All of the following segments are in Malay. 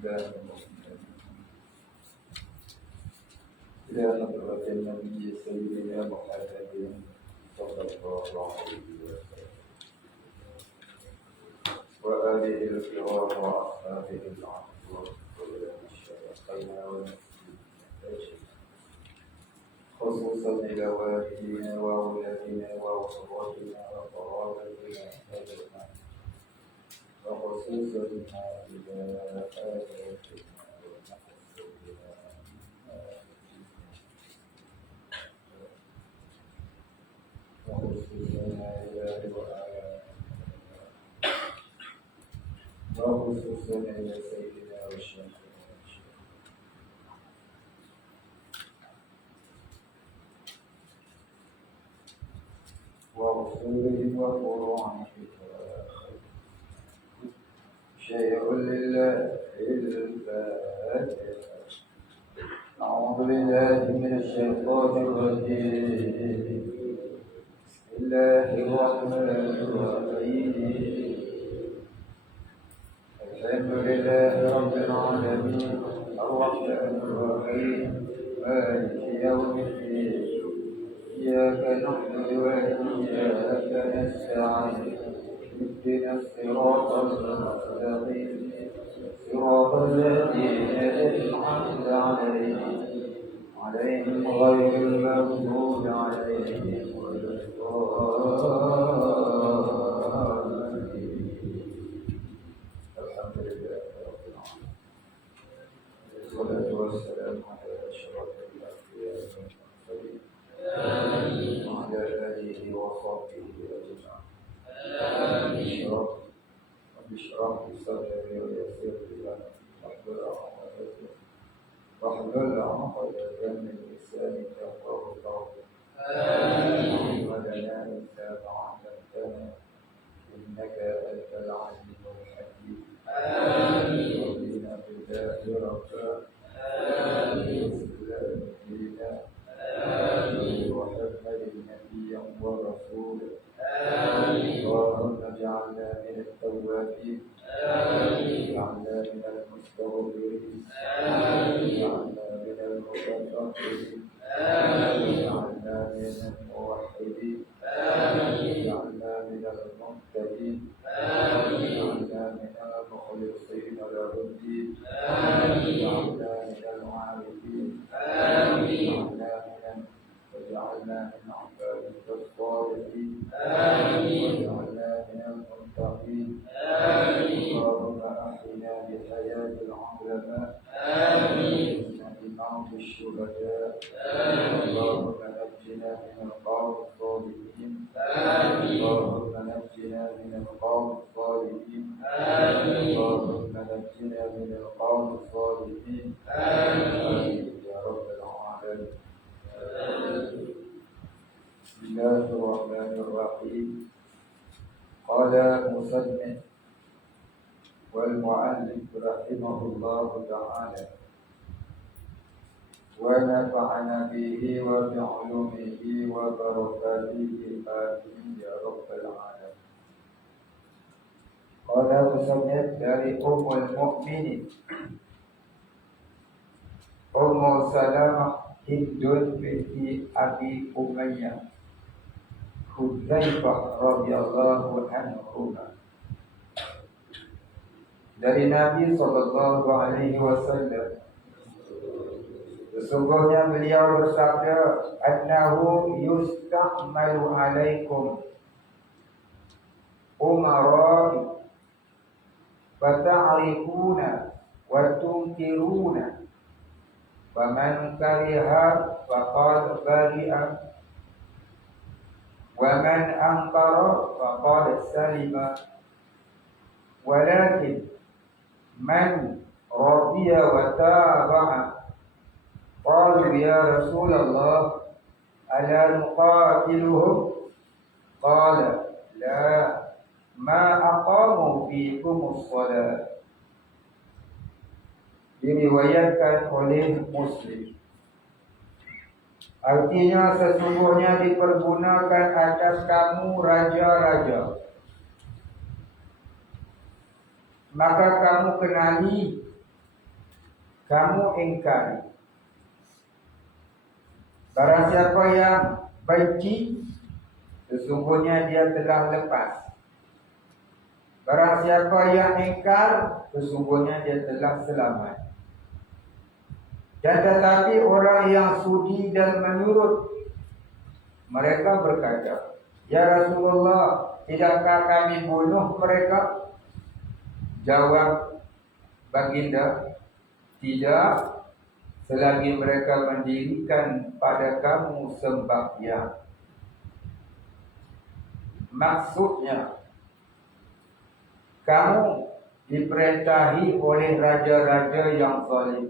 الله الرحمن إلى حضرة النبي سيدنا محمد صلى الله عليه وسلم وآله الكرام وأصحابه العظام والشيخين والمسلمين خصوصا إلى والدينا وأولادنا وأخواتنا وقرابتنا أجمعين وخصوصا إلى آبائنا وخصوصا إلى سيدنا والشيخ ورسولهم وفروعهم شيء لله الفاتحة. أعوذ بالله من الشيطان الرجيم. بسم الله الرحمن الرحيم. الحمد لله رب العالمين الرحمن الرحيم مالك يوم الدين إياك نعبد وإياك نستعين اهدنا الصراط المستقيم صراط الذين أنعمت عليهم غير المغضوب عليهم ولا الضالين. الحمد لله رب العالمين والصلاة والسلام على أشرف الأنبياء والمرسلين وعلى آله وصحبه أجمعين. رب اشرح لي صدري ويسر لي أمري واحلل عقدة من لساني يفقهوا قولي. اللهم لنا إلا ما علمتنا إنك أنت العليم الحكيم. ربنا بالله ربا والإسلام دينا ومحمد نبيا ورسولا. اللهم اجعلنا من التوابين اجعلنا من المستغفرين اجعلنا من المتقين اجعلنا من الموحدين اجعلنا من المهتدين اجعلنا من المخلصين له الدين اجعلنا من العارفين واجعلنا من عبادك الصالحين واجعلنا من المتقين. اللهم احينا بحياة العلماء بموت الشهداء. اللهم نجنا من القوم الظالمين. اللهم نجنا من القوم الظالمين. اللهم نجنا من القوم الظالمين. آمين يا رب العالمين. بسم الله الرحمن الرحيم. قال المصنف والمؤلف رحمه الله تعالى ونفعنا به وبعلومه وبركاته آمين يا رب العالمين. قال المصنف dari Ummul Mukminin Ummu Salamah Hindun binti Abi Umayyah Hudzaifah radhiyallahu anhu dari Nabi sallallahu alaihi wasallam, sesungguhnya beliau bersabda, annahu yusta'malu alaikum umara fata'rifuna wa tunkiruna faman kariha faqad bari'a wa man ankara faqad salima walakin man radiya wa taba'a. Qalu ya Rasulullah ala nuqatiluhum? Qala la ma aqamu fiikumus shalah. Diriwayatkan oleh Muslim. Artinya sesungguhnya dipergunakan atas kamu raja-raja, maka kamu kenali kamu ingkari. Barang siapa yang benci, sesungguhnya dia telah lepas. Barang siapa yang ingkar, sesungguhnya dia telah selamat. Dan tetapi orang yang sudi dan menurut, mereka berkata, Ya Rasulullah, tidakkah kami bunuh mereka? Jawab baginda, tidak, selagi mereka mendirikan pada kamu sembahyang. Maksudnya, kamu diperintahi oleh raja-raja yang zalim.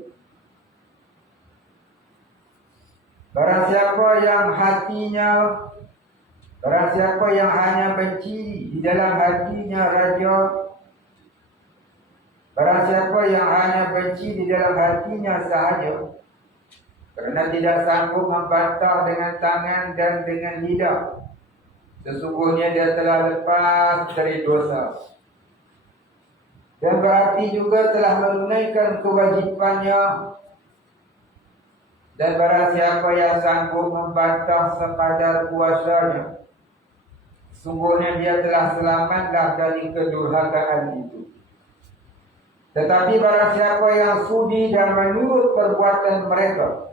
Barang siapa yang hanya benci di dalam hatinya raja, barang siapa yang hanya benci di dalam hatinya sahaja, kerana tidak sanggup membantah dengan tangan dan dengan lidah, sesungguhnya dia telah lepas dari dosa. Dan berarti juga telah menunaikan kewajipannya. Dan barang siapa yang sanggup membantah sekadar kuasanya, sungguhnya dia telah selamatlah dari kedurhakaan itu. Tetapi barang siapa yang sudi dan menurut perbuatan mereka,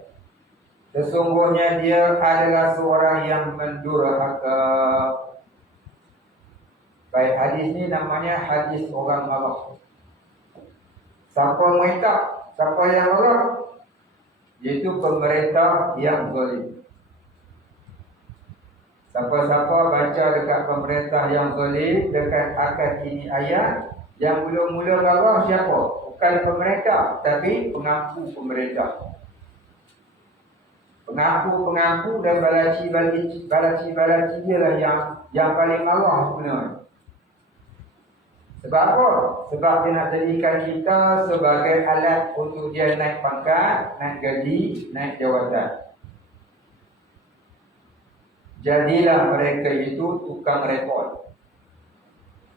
sesungguhnya dia adalah seorang yang mendurhaka. Baik, hadis ini namanya hadis orang marah. Siapa merintah? Siapa yang marah? Iaitu pemerintah yang zalim. Siapa-siapa baca dekat pemerintah yang zalim, dekat akad ini ayat, yang mula-mula marah siapa? Bukan pemerintah, tapi pengaku pemerintah. Pengaku-pengaku dan balaci dia lah yang paling marah sebenarnya. Sebab apa? Sebab dia nak jadikan kita sebagai alat untuk dia naik pangkat, naik gaji, naik jawatan. Jadilah mereka itu tukang repot.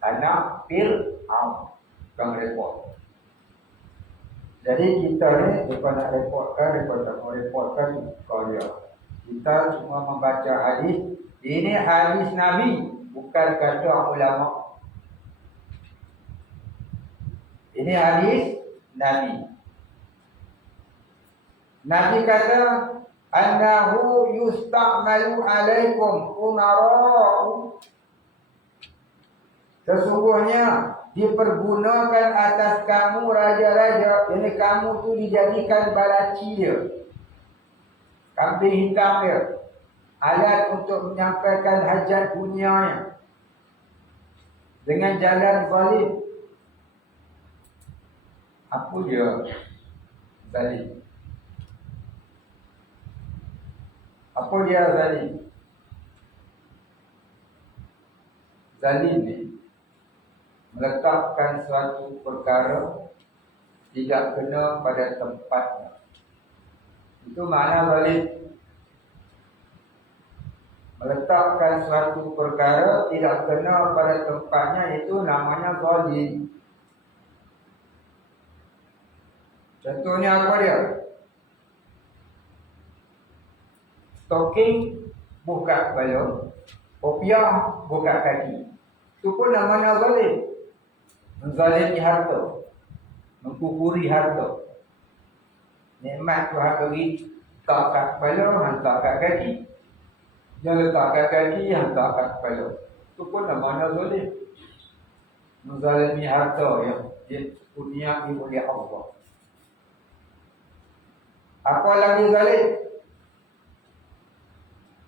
Anak Fir'aun, tukang repot. Jadi kita ni, lepas nak repotkan, lepas tak mau repotkan, kau dia. Kita cuma membaca hadis. Ini hadis Nabi, bukan kata ulama. Ini hadis Nabi. Nabi kata, annahu yusta'malu alaikum umara'u. Sesungguhnya dipergunakan atas kamu raja-raja. Ini kamu tu dijadikan balaci dia, kambing hitam dia, alat untuk menyampaikan hajat dunianya dengan jalan zalim. Apa dia zalim? Apa dia zalim? Zalim ni meletakkan suatu perkara tidak kena pada tempatnya. Itu makna zalim. Meletakkan suatu perkara tidak kena pada tempatnya, itu namanya zalim. Contohnya apa dia? Stocking buka kepala, kopiah buka kaki. Itu pun namanya zalim. Menzalimi harta, mengkufuri harta. Nikmat Tuhan beri, tak kat kepala, hantar kat kaki. Yang letak kat kaki, hantar kat kepala. Itu pun namanya zalim. Menzalimi harta yang dikurniai oleh Allah. Apa lagi zalim?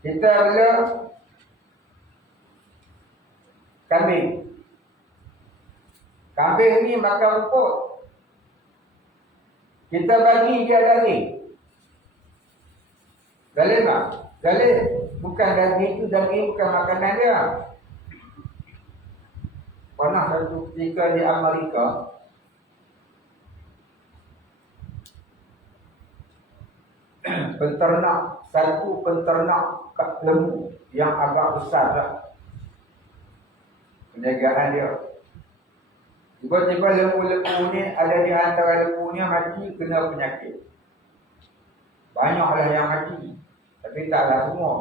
Kita bila kambing. Kambing ni makan rumput. Kita bagi dia daging. Zalim tak? Zalim. Bukan daging itu, daging bukan makanan dia. Pernah satu ketika di Amerika, satu penternak lembu yang agak besar lah penjagaan dia. Tiba-tiba lembu-lembu ni ada di antara lembu ni mati kena penyakit. Banyaklah yang mati. Tapi taklah semua.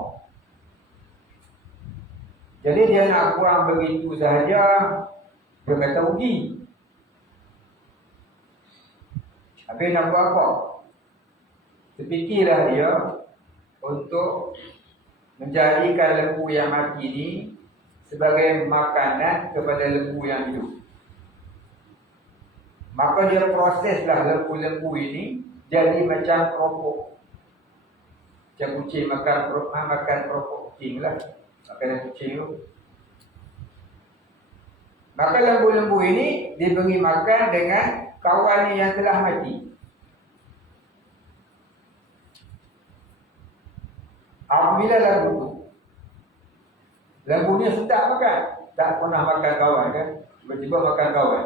Jadi dia nak buang begitu sahaja. Dia kata rugi. Habis nak buat apa? Terfikirlah dia untuk menjadikan lembu yang mati ni sebagai makanan kepada lembu yang hidup. Maka dia proseslah lembu-lembu ini jadi macam keropok. Macam kucing makan keropok kucing lah. Makanan kucing tu. Maka lembu-lembu ini diberi makan dengan kawan yang telah mati. Apabila lembu ni sedap makan. Tak pernah makan kawan kan. Tiba-tiba makan kawan.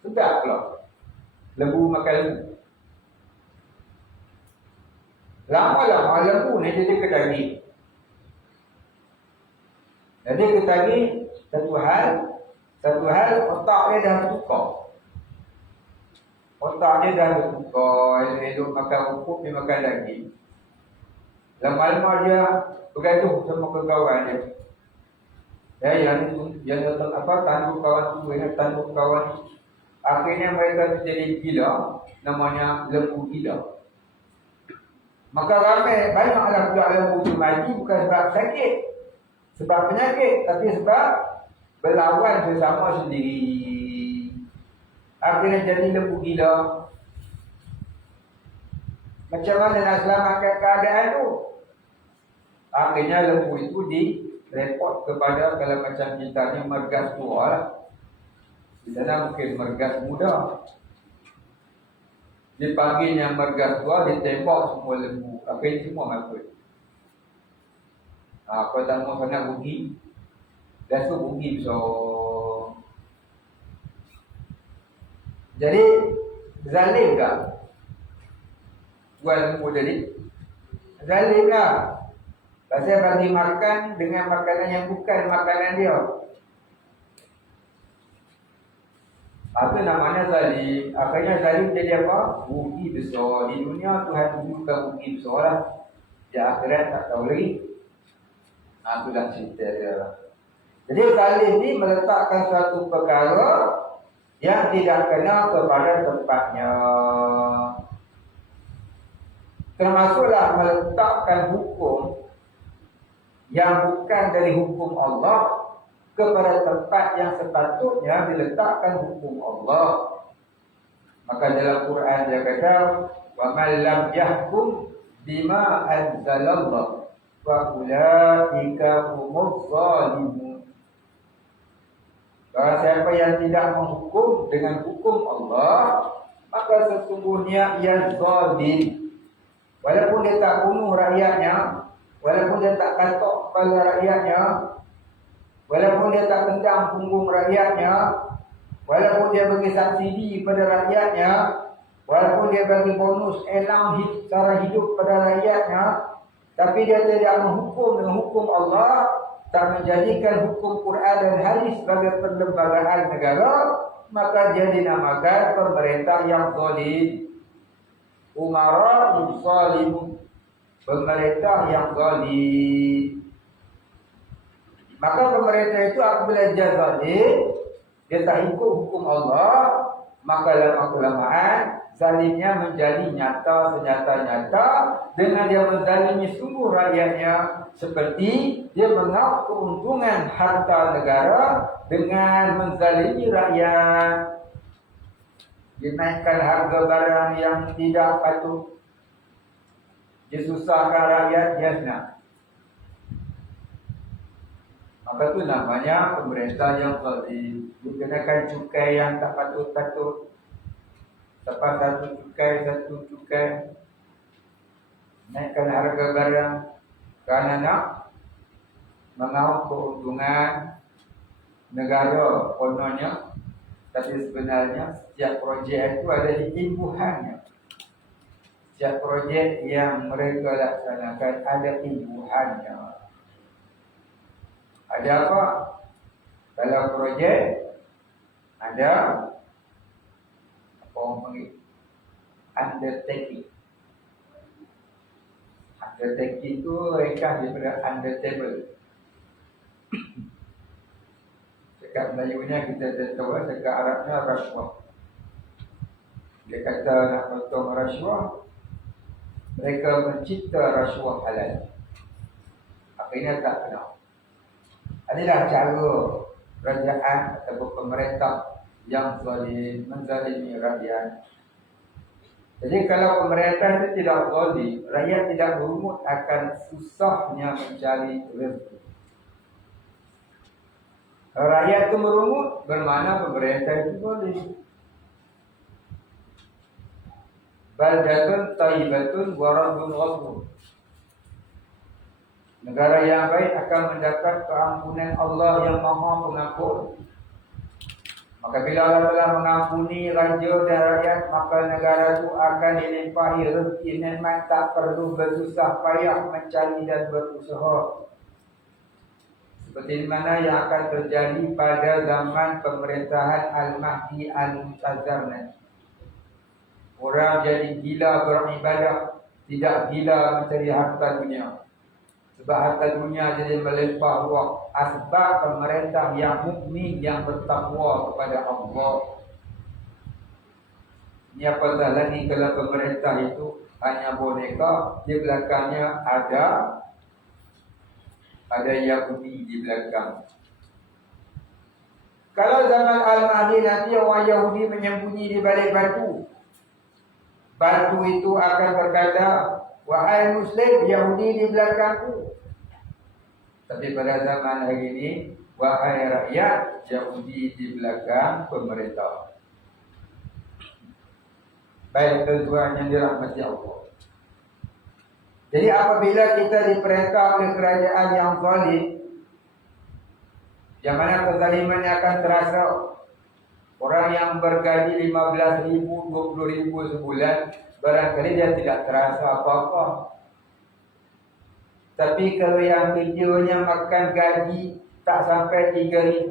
Sedap pula. Lembu makan lembu. Lama-lama lembu ni jadi ketagih. Jadi ketagih satu hal otak dia dah bertukar. Otak dia dah bertukar. Elok makan rumput, dia makan daging. Lama-lama dia bergaduh sama kawan dia. Yang tanduk kawan tu, tanduk kawan ni. Akhirnya mereka jadi gila, namanya lembu gila. Maka banyaklah pula lembu tu mati bukan sebab sakit, sebab penyakit, tapi sebab berlawan sesama sendiri. Akhirnya jadi lembu gila. Macam mana nak selamatkan keadaan tu? Akhirnya lembu itu direport kepada, kalau macam kita ni mergas tua lah. Di sana mungkin mergas muda. Dipanggilnya mergas tua, ditembak semua lembu. Akhirnya semua mati. Pertama kena rugi. Dan tu rugi so. Jadi zalim tak? Jual lembu tadi. Zalim lah. Pasal bagi makan dengan makanan yang bukan makanan dia. Itu namanya zalim. Akhirnya zalim jadi apa? Rugi besar. Di dunia Tuhan tunjukkan rugi besar lah. Di akhirat tak tahu lagi. Itulah cerita dia lah. Jadi zalim ni meletakkan suatu perkara yang tidak kena kepada tempatnya. Termasuklah meletakkan hukum yang bukan dari hukum Allah kepada tempat yang sepatutnya diletakkan hukum Allah. Maka dalam Quran dia kata, "Wa man lam yahkum bima anzalallah fa ulaika humuz zalimun." Barang siapa yang tidak menghukum dengan hukum Allah, maka sesungguhnya ia zalim. Walaupun dia tak bunuh rakyatnya, walaupun dia tak katok kepala rakyatnya, walaupun dia tak tendang punggung rakyatnya, walaupun dia bagi subsidi pada rakyatnya, walaupun dia bagi bonus allowance cara hidup pada rakyatnya, tapi dia tidak menghukum dengan hukum Allah, tak menjadikan hukum Quran dan hadis sebagai perlembagaan negara, maka dia dinamakan pemerintah yang zalim. Umara zalim, pemerintah yang zalim. Maka pemerintah itu apabila dia zalim, dia tak ikut hukum Allah, maka lama-kelamaan zalimnya menjadi nyata senyata-nyata dengan dia menzalimi sungguh rakyatnya, seperti dia mengauk keuntungan harta negara dengan menzalimi rakyat. Dinaikkan harga barang yang tidak patut, disusahkan rakyat, dia senang. Maka itu namanya pemerintah yang zalim. Dikenakan cukai yang tak patut-patut. Lepas satu cukai, naikkan harga barang kerana nak mengauk keuntungan negara kononnya. Tapi sebenarnya setiap projek itu ada imbuhannya. Setiap projek yang mereka laksanakan ada imbuhannya. Ada apa? Kalau projek Ada apa orang panggil undertaking. Undertaking itu rekan daripada under table. Dekat Melayunya kita dah tahu, dekat Arabnya rasuah. Dia kata nak potong rasuah, mereka mencipta rasuah halal. Akhirnya tak kenal. Inilah cara kerajaan ataupun pemerintah yang zalim menzalimi rakyat. Jadi kalau pemerintah itu tidak zalim, rakyat tidak berumut akan susahnya mencari rezeki. Kalau rakyat itu merumut, bermakna pemerintah itu zalim. Baldatun tayyibatun wa rabbun ghafur. Negara yang baik akan mendapat keampunan Allah yang Maha Pengampun. Maka bila Allah telah mengampuni raja dan rakyat, maka negara itu akan dilimpahi rezeki nikmat, tak perlu bersusah payah mencari dan berusaha. Seperti mana yang akan terjadi pada zaman pemerintahan Al-Mahdi Al-Muntazar nanti. Orang jadi gila beribadah, tidak gila mencari harta dunia. Sebab harta dunia jadi melimpah ruah. Asbab pemerintah yang mukmin, yang bertakwa kepada Allah. Ini apatah lagi kalau pemerintah itu hanya boneka, di belakangnya ada Yahudi di belakang. Kalau zaman Al-Mahdi nanti orang Yahudi menyembunyi di balik batu. Batu itu akan berkata, wahai Muslim, Yahudi di belakangku. Tapi pada zaman hari ini, wahai rakyat, Yahudi di belakang pemerintah. Baik tuan yang dirahmati Allah. Jadi apabila kita diperintah oleh kerajaan yang zalim, yang mana kezalimannya akan terasa, orang yang bergaji 15,000, 20,000 sebulan, barangkali dia tidak terasa apa-apa. Tapi kalau yang kerjanya makan gaji tak sampai 3,000,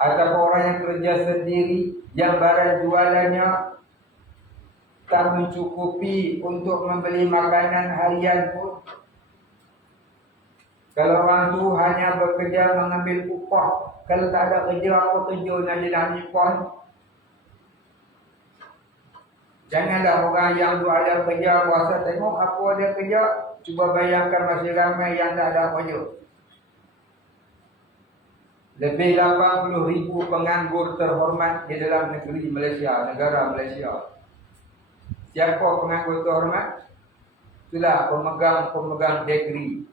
ataupun orang yang kerja sendiri, yang barang jualannya tak mencukupi untuk membeli makanan harian pun. Kalau orang tu hanya bekerja mengambil upah, kalau tak ada kerja, apa kerja nak dia nak nipuan? Janganlah orang yang tu ada kerja puasa tengok aku ada kerja, cuba bayangkan masih ramai yang tak ada kerja. Lebih 80,000 penganggur terhormat di dalam negeri Malaysia, negara Malaysia. Siapa penganggur terhormat? Itulah pemegang degree.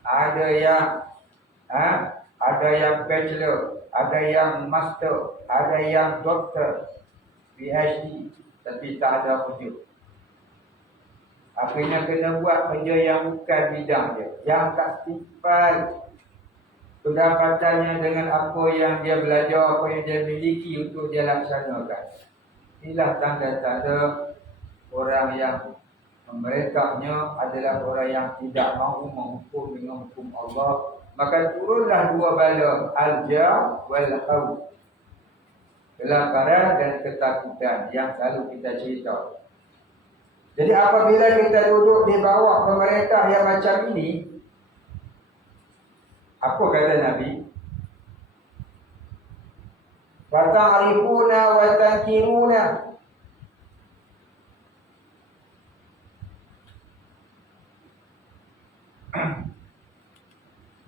Ada yang bachelor, ada yang master, ada yang doktor, PhD, tapi tak ada kerja. Akhirnya kena buat kerja yang bukan bidang dia, yang tak setimpal pendapatannya dengan apa yang dia belajar, apa yang dia miliki untuk dia laksanakan. Inilah tanda-tanda orang yang memerintahnya adalah orang yang tidak mahu menghukum dengan hukum Allah. Maka turunlah dua bala, al-ja' wal-khawf, kelaparan dan ketakutan yang selalu kita cerita. Jadi apabila kita duduk di bawah pemerintah yang macam ini, apa kata Nabi? Fata'rifuna wa tankiruna.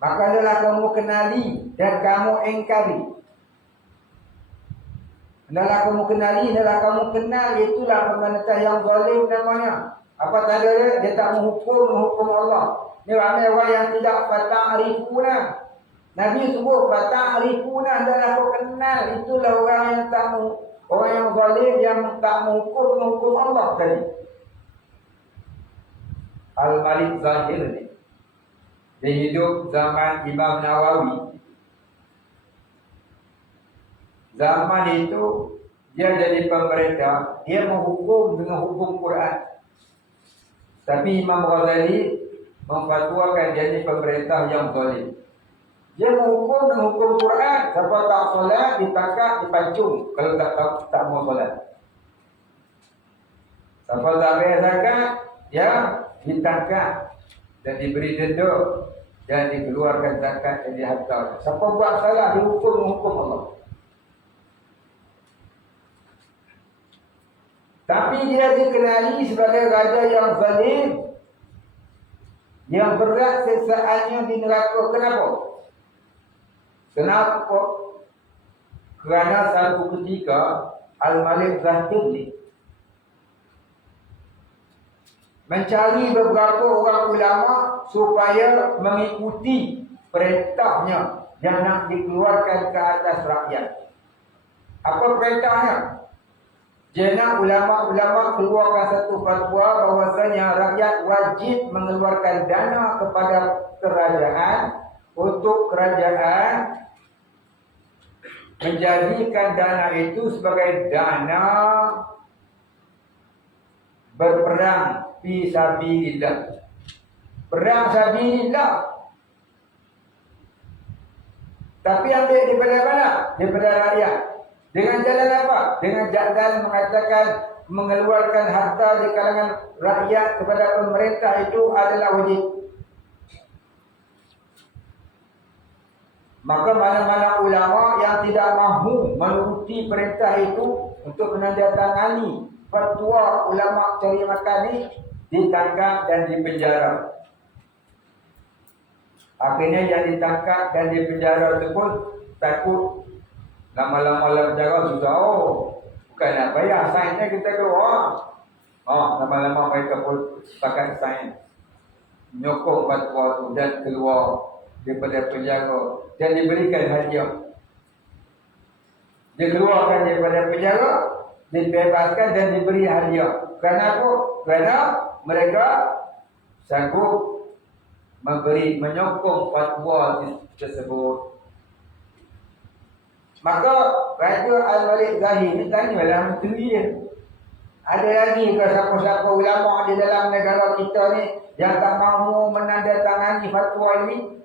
Maka adalah kamu kenali dan kamu engkari. Adalah kamu kenali, adalah kamu kenal, itulah pemerintah yang zalim namanya. Apa tanda dia? Dia tak menghukum Allah. Ini ramai orang yang tidak fata'rifuna. Nabi sebut fata'rifuna adalah kau kenal. Itulah orang yang tak orang yang zalim yang tak menghukum Allah tadi. Al-Malik Zahir ni. Dia hidup zaman Imam Nawawi. Zaman itu dia jadi pemerintah, dia menghukum dengan hukum Quran. Tapi Imam Ghazali memfatwakan dia ni pemerintah yang zalim. Dia menghukum dengan hukum Quran. Siapa tak solat, ditangkap, dipancung. Kalau tak mau solat. Siapa tak bayar zakat, ya ditangkap dan diberi denda dan dikeluarkan zakat dari harta. Siapa buat salah, dihukum dengan hukum Allah. Tapi dia dikenali sebagai raja yang zalim, yang berat siksaannya di neraka. Kenapa? Kerana satu ketika Al-Malik Zahid ni mencari beberapa orang ulama supaya mengikuti perintahnya yang nak dikeluarkan ke atas rakyat. Apa perintahnya? Dia nak ulama-ulama keluarkan satu fatwa bahawasanya rakyat wajib mengeluarkan dana kepada kerajaan untuk kerajaan menjadikan dana itu sebagai dana berperang fi sabilillah. Perang sabilillah. Tapi ambil daripada mana? Daripada rakyat. Dengan jalan apa? Dengan jalan mengatakan mengeluarkan harta di kalangan rakyat kepada pemerintah itu adalah wajib. Maka mana-mana ulama yang tidak mahu menuruti perintah itu untuk menandatangani fatwa ulama cari makan ni, ditangkap dan dipenjara. Akhirnya yang ditangkap dan dipenjara itu pun takut lama-lama dalam penjara sudah, bukan nak bayar, sainnya kita keluar. Lama-lama mereka pun pakai sain, menyokong fatwa itu dan keluar daripada penjara dan diberikan hadiah. Dikeluarkan daripada penjara, dibebaskan dan diberi hadiah. Kenapa? Kerana mereka sanggup menyokong fatwa tersebut. Maka Raja Al-Malik Zahid ni tanyalah menteri dia, ada lagi ke siapa-siapa ulama di dalam negara kita ni yang tak mahu menandatangani fatwa ini?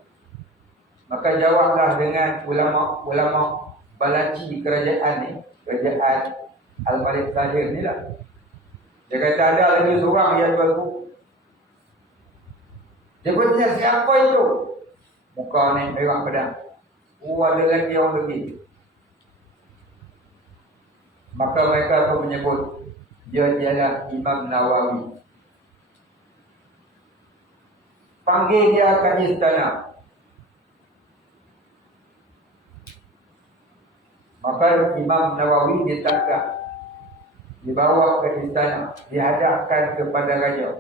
Maka jawablah dengan ulama-ulama balaci kerajaan ni, kerajaan Al-Malik Zahid ni lah. Dia kata ada lagi seorang yang baru. Dia bertanya, siapa itu? Muka ni merah pedang. Ada lagi orang lagi. Maka mereka pun menyebut dia ialah Imam Nawawi. Panggil dia ke istana. Maka Imam Nawawi ditangkap, dibawa ke istana, dihadapkan kepada raja.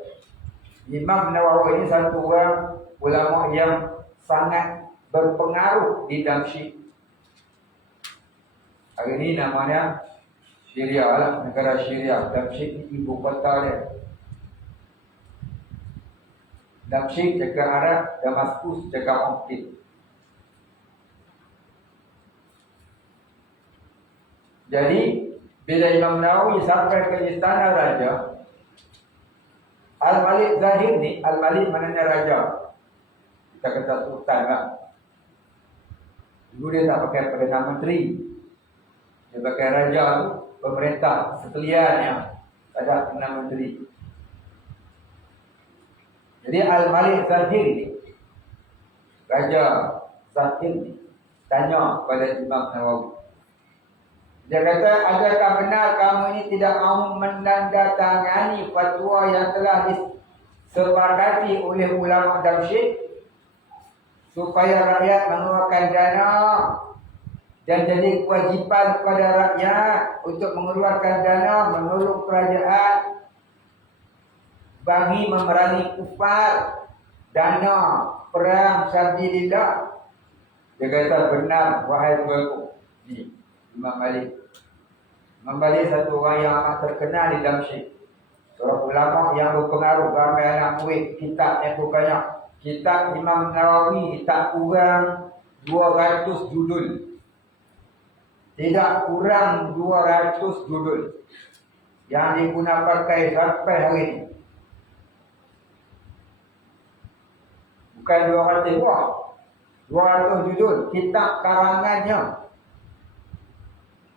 Imam Nawawi ini satu orang ulama yang sangat berpengaruh di Damsyik. Hari ini namanya Syria lah, negara Syria. Damsyik ni ibu kota dia. Damsyik cakap Arab, Damaskus cakap Mungkin. Jadi bila Imam Nawawi sampai ke istana raja, Al-Malik Zahid ni, Al-Malik maknanya raja. Kita kata sultan lah. Dulu dia tak pakai Perdana Menteri. Dia pakai raja tu, pemerintah sekaliannya. Tak ada Perdana Menteri. Jadi Al-Malik Zahid ni, Raja Zahid ni, tanya kepada Imam Nawawi. Dia kata, adakah benar kamu ini tidak mahu menandatangani fatwa yang telah disepakati oleh ulama Damsyik supaya rakyat mengeluarkan dana dan jadi kewajipan kepada rakyat untuk mengeluarkan dana menolong kerajaan bagi memerangi kufar, dana perang sabilillah? Dia kata, benar wahai tuanku. Ni Imam Malik. Imam Malik satu orang yang amat terkenal di Damsyik. Seorang ulama yang berpengaruh, ramai anak murid, kitab yang banyak. Kitab Imam Nawawi tak kurang 200 judul. Tidak kurang 200 judul yang digunakan pakai sampai hari ini. Bukan 200 buah. 200 judul kitab karangannya.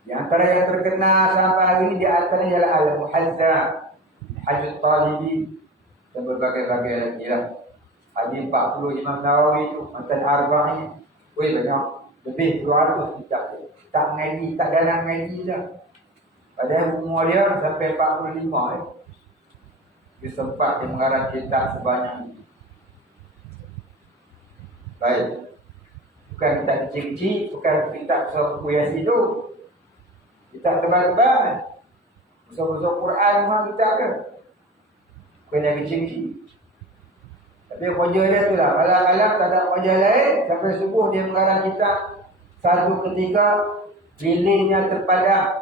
Yang antara yang terkenal sampai hari ini di antaranya ialah Al-Muhadzab, Hajjul Talibin dan berbagai-bagai lagi lah. Hadis 40 Imam Nawawi itu, Matan Arba'in. Wih banyak, lebih 200 kitab tu. Tak ngaji, tak dalam ngaji dah. Padahal umur dia sampai 45 Dia sempat dia mengarang kitab sebanyak ini. Baik. Bukan kitab kecil-kecil, bukan kitab surah Yasin tu. Kitab tebal-tebal. Besar-besar Quran memang kitab ke? Bukan yang kecil-kecil. Tapi wajah dia tu lah. Malam-malam tak ada wajah lain. Sampai subuh dia mengarang kitab. Satu ketika lilinnya terpadam.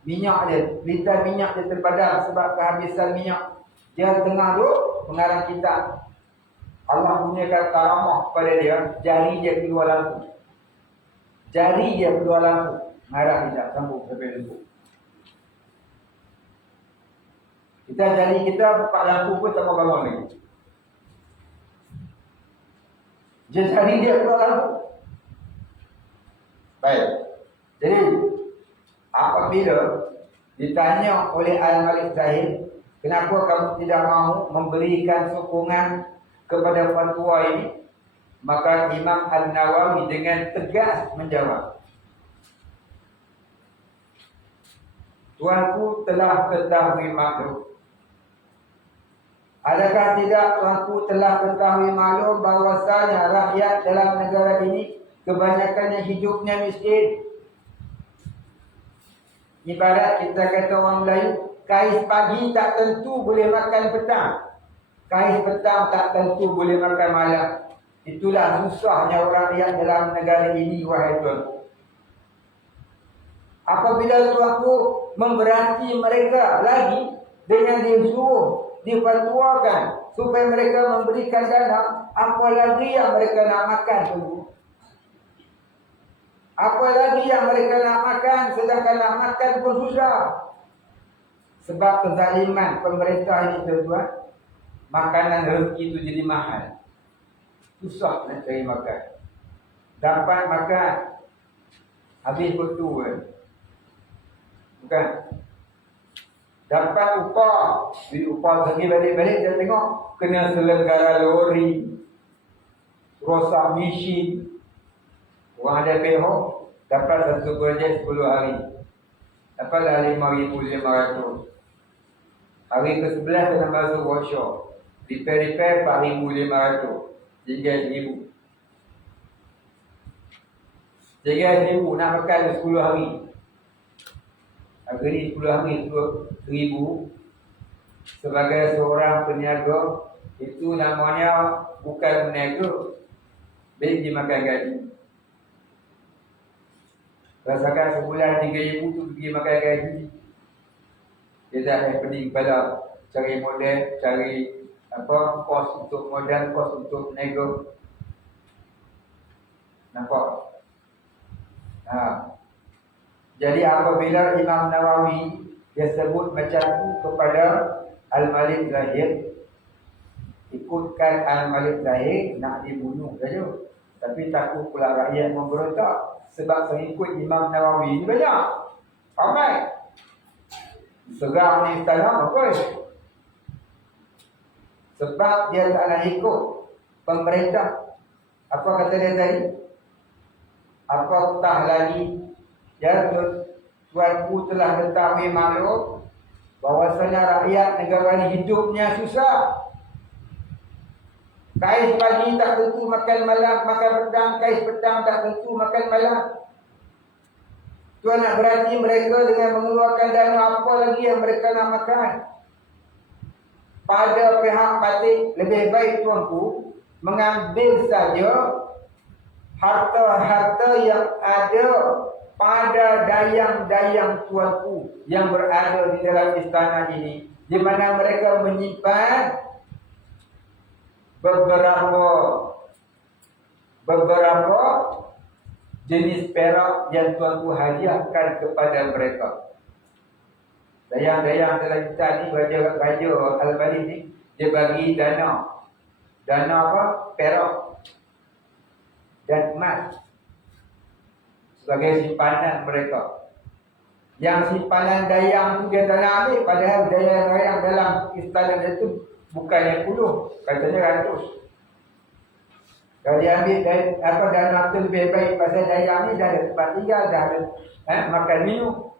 Minyak dia, liter minyak dia terpadam sebab kehabisan minyak. Dia tengah tu mengarang kitab. Allah punyakan karamah kepada dia, jari dia keluar lampu. Jari dia keluar lampu. Mengarang kitab, sambung sampai lampu. Kita jari kita buka lampu pun tak mau bangun lagi. Jari dia keluar lampu. Baik. Jadi apabila ditanya oleh Al-Malik Zahid, kenapa kamu tidak mahu memberikan sokongan kepada fatwa ini? Maka Imam An-Nawawi dengan tegas menjawab, Tuanku telah ketahui maklum. Adakah tidak tuanku telah ketahui maklum bahwasanya rakyat dalam negara ini kebanyakannya hidupnya miskin? Ibarat kita kata orang Melayu, kais pagi tak tentu boleh makan petang. Kais petang tak tentu boleh makan malam. Itulah susahnya orang rakyat dalam negara ini, wahai tuanku. Apabila tuanku memberati mereka lagi dengan disuruh, difatwakan supaya mereka memberikan dana, apa lagi yang mereka nak makan tuanku? Apa lagi yang mereka nak makan, sedangkan nak makan pun susah. Sebab kezaliman pemerintah ini tuan-tuan, makanan rezeki itu jadi mahal. Susah nak cari makan. Dapat makan, habis betul kan? Bukan? Dapat upah, duit upah lagi balik-balik dia tengok, kena selenggara lori, rosak mesin. Orang ada PO, dapat satu projek 10 hari. Dapatlah 5,500. Hari ke-11 kena masuk workshop. Repair 4,500. Tinggal 1,000. Tinggal 1,000 nak makan 10 hari. Hari ni 10 hari 1,000. Sebagai seorang peniaga, itu namanya bukan meniaga. Baik dia makan gaji. Rasakan sebulan 3,000 tu pergi makan gaji. Dia dah pening kepala cari model, cari kos untuk modal, kos untuk nego. Nampak? Jadi apabila Imam Nawawi dia sebut macam tu kepada Al-Malik Zahid, ikutkan Al-Malik Zahid, nak dibunuh saja. Tapi takut pula rakyat memberontak. Sebab pengikut Imam Nawawi ni banyak. Ramai. Segar ni istana apa? Sebab dia tak nak ikut pemerintah. Apa kata dia tadi? Apatah lagi, ya, tuanku telah ketahui maklum bahwasanya rakyat negara ini hidupnya susah. Kais pagi tak tentu makan malam, makan petang, kais petang tak tentu makan malam. Tuan nak berarti mereka dengan mengeluarkan dana apa lagi yang mereka nak makan. Pada pihak batin, lebih baik tuanku mengambil saja harta-harta yang ada pada dayang-dayang tuanku yang berada di dalam istana ini, di mana mereka menyimpan beberapa jenis perak yang tuanku hadiahkan kepada mereka. Dayang-dayang dalam kita ni, Raja Al-Malik ni, dia bagi dana. Dana apa? Perak. dan emas sebagai simpanan mereka. Yang simpanan dayang tu dia tak nak ambil, padahal dayang dalam istilah itu bukannya puluh, katanya ratus. Kalau dia ambil dana tu lebih baik pasal dayang ni dah ada tempat tinggal, dah ada makan minum.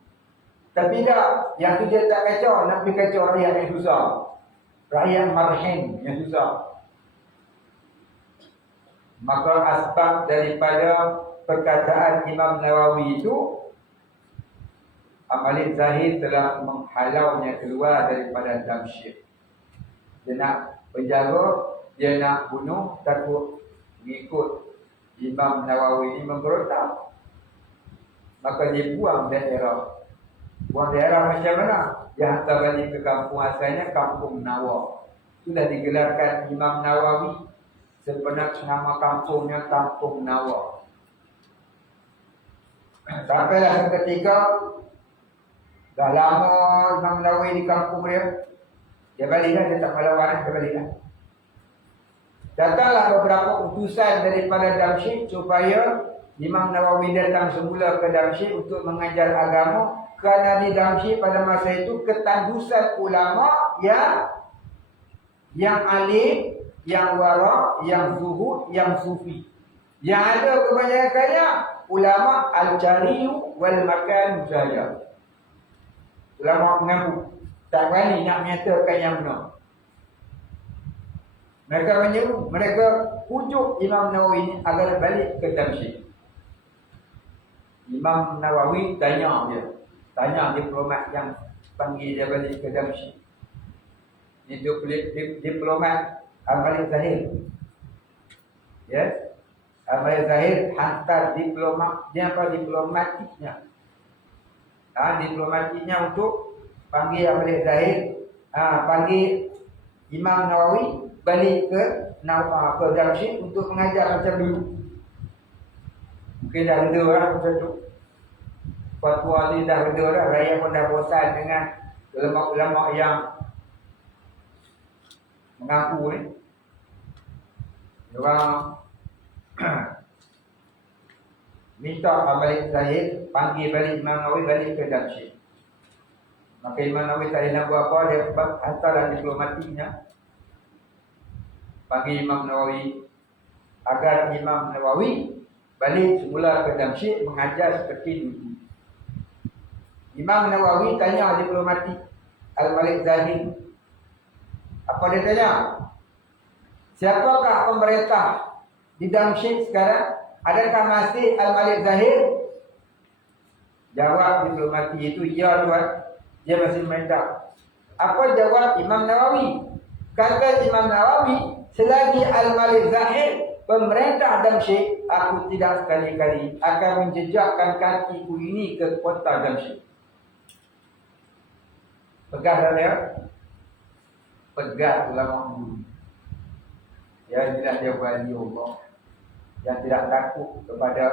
Tapi tak, yang tu dia tak kacau, nak pergi kacau rakyat yang susah. Rakyat marhen yang susah. Maka asbab daripada perkataan Imam Nawawi itu, Malik Zahir telah menghalaunya keluar daripada Damsyik. Dia nak penjara, dia nak bunuh, takut mengikut Imam Nawawi ini memberontak. Maka dia buang daerah. Buang daerah macam mana? Dia hantar balik ke kampung asalnya, Kampung Nawa. Sudah digelarkan Imam Nawawi, sebenarnya nama kampungnya Kampung Nawa. Sampailah ketika dah lama Imam Nawawi di kampung dia. Dia baliklah, dia tak melawan, dia baliklah. Datanglah beberapa utusan daripada Damsyik supaya Imam Nawawi datang semula ke Damsyik untuk mengajar agama. Kerana di Damsyik pada masa itu ketandusan ulama yang alim, yang wara, yang zuhud, yang sufi. Yang ada kebanyakannya ulama al-jariyu wal makan saja. Ulama mengaku tak berani nak menyatakan yang benar. Mereka menyeru, mereka pujuk Imam Nawawi ini agar balik ke Damsyik. Imam Nawawi tanya diplomat yang panggil dia balik ke Damsyik. Itu diplomat Malik Zahir. Ya. Malik Zahir hantar diplomatiknya. Diplomatiknya untuk panggil Malik Zahir, panggil Imam Nawawi balik ke Damsyik untuk mengajar macam dulu. Mungkin dah reda lah macam tu. Fatwa ni dah reda lah. Rakyat pun dah bosan dengan ulama-ulama yang mengaku ni. Diorang minta Malik Zahir panggil balik Imam Nawawi balik ke Damsyik. Maka Imam Nawawi tak ada nak buat apa, dia hantarlah diplomatiknya panggil Imam Nawawi agar Imam Nawawi balik semula ke Damsyik mengajar seperti dulu. Imam Nawawi tanya diplomatik Al-Malik Zahir. Apa dia tanya? Siapakah pemerintah di Damsyik sekarang? Adakah masih Al-Malik Zahir? Jawab diplomatik itu, ya tuan, dia masih memerintah. Apa jawab Imam Nawawi? Kata Imam Nawawi, selagi Al-Malik Zahir pemerintah Damsyik, aku tidak sekali-kali akan menjejakkan kakiku ini ke kota Damsyik. Pegah dia? Pegah ulama dulu. Ya, inilah dia wali Allah yang tidak takut kepada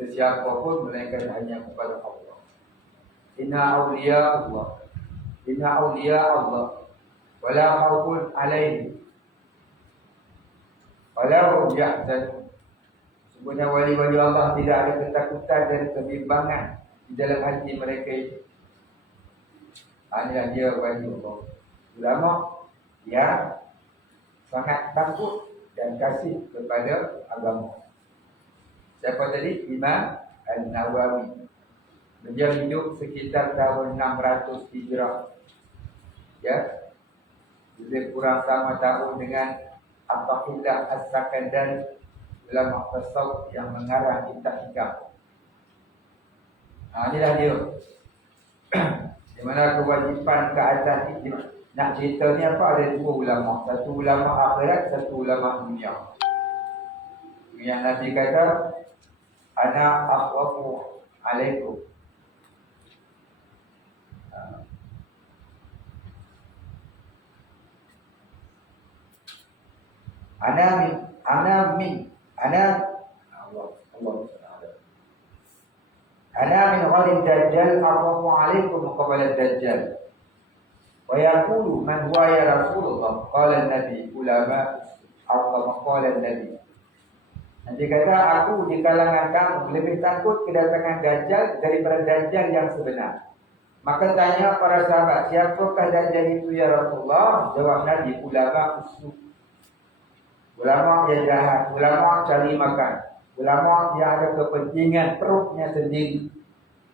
sesiapa pun melainkan hanya kepada Allah. Inna awliya Allah, inna awliya Allah, wala khawfun alaihim wala hum yahzanun. Sebenarnya wali-wali Allah tidak ada ketakutan dan kebimbangan di dalam hati mereka itu. Inilah dia wali Allah. Ulama yang sangat takut dan kasih kepada agama. Siapa tadi? Imam An-Nawawi. Beliau hidup sekitar tahun 600 Hijrah. Ya. Lebih kurang sama tahun dengan Athillah As-Sakandari, ulama tasawuf yang mengarang kitab hikam. Inilah dia. Di mana kewajipan ke atas ini. Nak cerita ni apa? Ada dua ulama. Satu ulama akhirat, satu ulama dunia. Yang Nabi kata, ana akhwafu alaikum. Ana min gharim dajjal akhwafu alaikum qabla dajjal. Wa yaqulu man huwa ya Rasulullah? Qala an-nabi ulama atau qala an-nabi. Nanti kata aku di kalangan kamu lebih takut kedatangan Dajjal daripada Dajjal yang sebenar. Maka tanya para sahabat, siapakah Dajjal itu ya Rasulullah? Jawab Nabi, ulama usul. Ulama yang jahat, ulama cari makan, ulama yang ada kepentingan perutnya sendiri,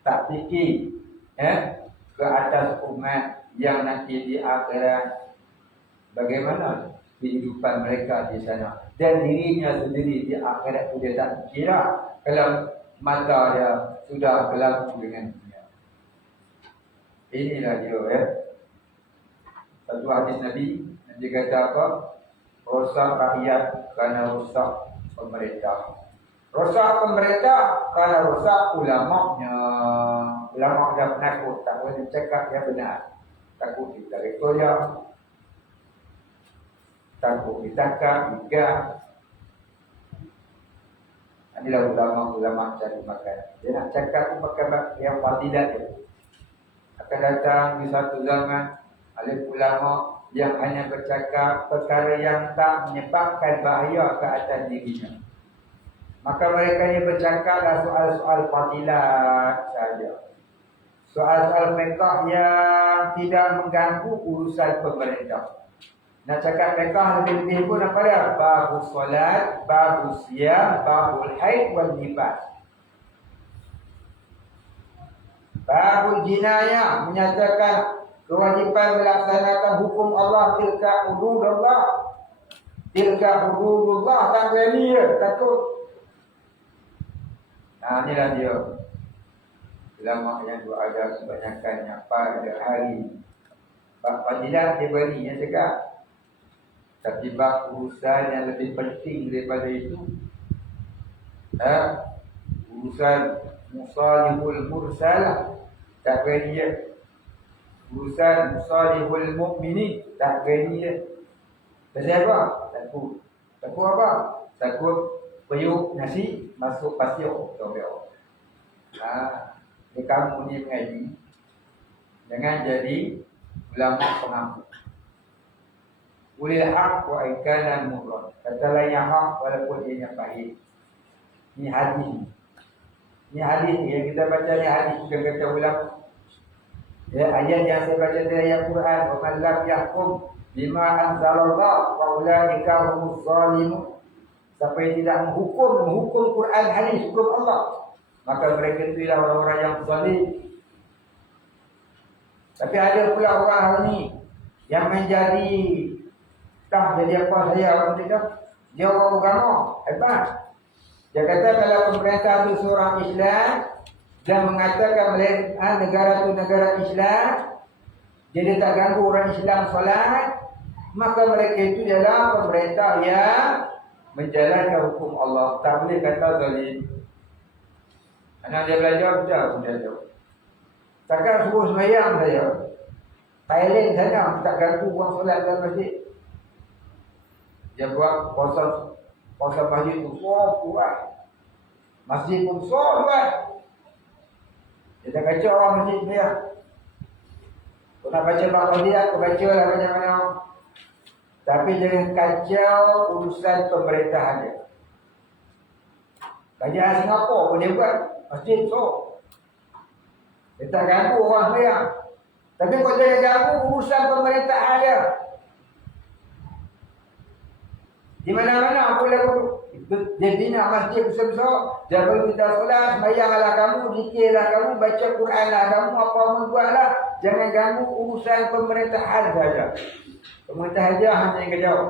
tak fikir ke atas umat yang nanti di akhirat bagaimana kehidupan mereka di sana, dan dirinya sendiri di akhirat dia tak kira kalau mata dia sudah gelap dengan dunia. Inilah dia satu hadis Nabi yang kata apa? Rosak rakyat kerana rosak pemerintah. Rosak pemerintah kerana rosak ulamanya. Ulama dah penakut, tak boleh cakap yang benar. Takut ditarik toyak, takut ditangkap, digang. Inilah ulama-ulama cari makan. Dia nak cakap pakai yang fadilat dia. Akan datang di satu zaman alim ulama yang hanya bercakap perkara yang tak menyebabkan bahaya ke atas dirinya. Maka mereka ni bercakaplah soal-soal fadilat saja. Soal-soal fiqh yang tidak mengganggu urusan pemerintah. Nak cakap fiqh lebih-lebih pun apa dia? Babul solat, babul siyam, babul haid wal nifas. Babul jinayah menyatakan kewajipan melaksanakan hukum Allah, tilka hududullah. Tilka hududullah, tak berani dia, takut. Nah, inilah dia. Ulama yang ada kebanyakannya pada hari bab fadilat dia beri yang cakap. Tapi bab urusan yang lebih penting daripada itu, urusan musalihul mursalah, tak berani dia. Urusan musalihul mu'minin, tak berani dia. Pasal apa? Takut. Takut apa? Takut periuk nasi masuk pasir. Jadi kamu ni mengaji, jangan jadi ulama pengaku. Ulil haq wa ikalan murad. Katalah yang hak walaupun ia pahit. Ini hadis. Ini hadis yang kita baca ni hadis bukan kata ulama. Ya, ayat yang saya baca dari ayat Quran, wa man lam yahkum bima anzalallah wa ulaika humuz zalimun. Siapa yang tidak menghukum Quran hadis, hukum Allah, maka mereka itu ialah orang-orang yang zalim. Tapi ada pula orang ni yang menjadi tak jadi apa saya orang tidak, dia orang agama hebat. Dia kata kalau pemerintah itu seorang Islam dan mengatakan negara itu negara Islam, jadi tak ganggu orang Islam solat, maka mereka itu ialah pemerintah yang menjalankan hukum Allah. Tak boleh kata zalim. Anak dia belajar pun dia tahu. Takkan suruh sembahyang saya. Thailand sana tak ganggu orang solat dalam masjid. Dia buat puasa masjid tu kuat. Masjid pun kuat. Dia tak kacau orang masjid dia. Kau nak baca bab dia, kau baca lah macam mana. Tapi jangan kacau urusan pemerintahan dia. Kerajaan Singapura pun dia buat masjid dia tak ganggu orang sembahyang. Tapi kau jangan ganggu urusan pemerintahan dia. Di mana-mana apa lagu dia bina masjid besar-besar, dia bagi kita solat, sembahyanglah kamu, zikirlah kamu, baca Quranlah kamu, apa pun buatlah. Jangan ganggu urusan pemerintahan saja. Pemerintah dia hanya yang kejauh.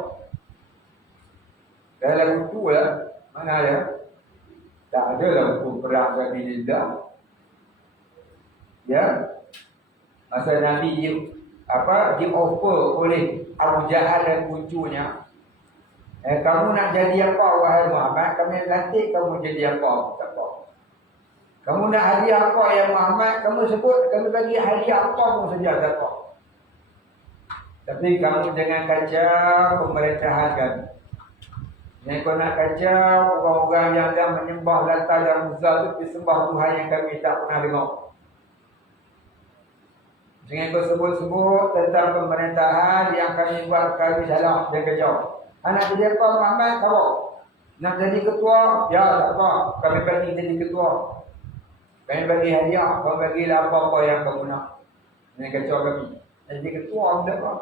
Dalam buku lah, mana ada? Tak ada lah buku perang sabilillah. Ya, masa Nabi di-offer oleh Abu Jahal dan cucunya. Kamu nak jadi apa wahai Muhammad? Kami lantik kamu jadi apa? Tak apa. Kamu nak hadiah apa ya Muhammad? Kamu sebut, kami bagi hadiah apa pun saja, tak apa. Tapi kamu jangan kacau pemerintahan kami. Yang kau nak kacau orang-orang yang dah menyembah Lata dan Uzza itu disembah Tuhan yang kami tak pernah dengar. Jangan kau sebut-sebut tentang pemerintahan yang kami buat kami salah dan kacau. Anak jadi apa Muhammad? Tahu. Nak jadi ketua, ya tak apa. Kami bagi jadi ketua. Kami bagi hadiah, kami bagilah apa-apa yang kamu nak. Ini ketua kami. Nak jadi ketua, tak apa.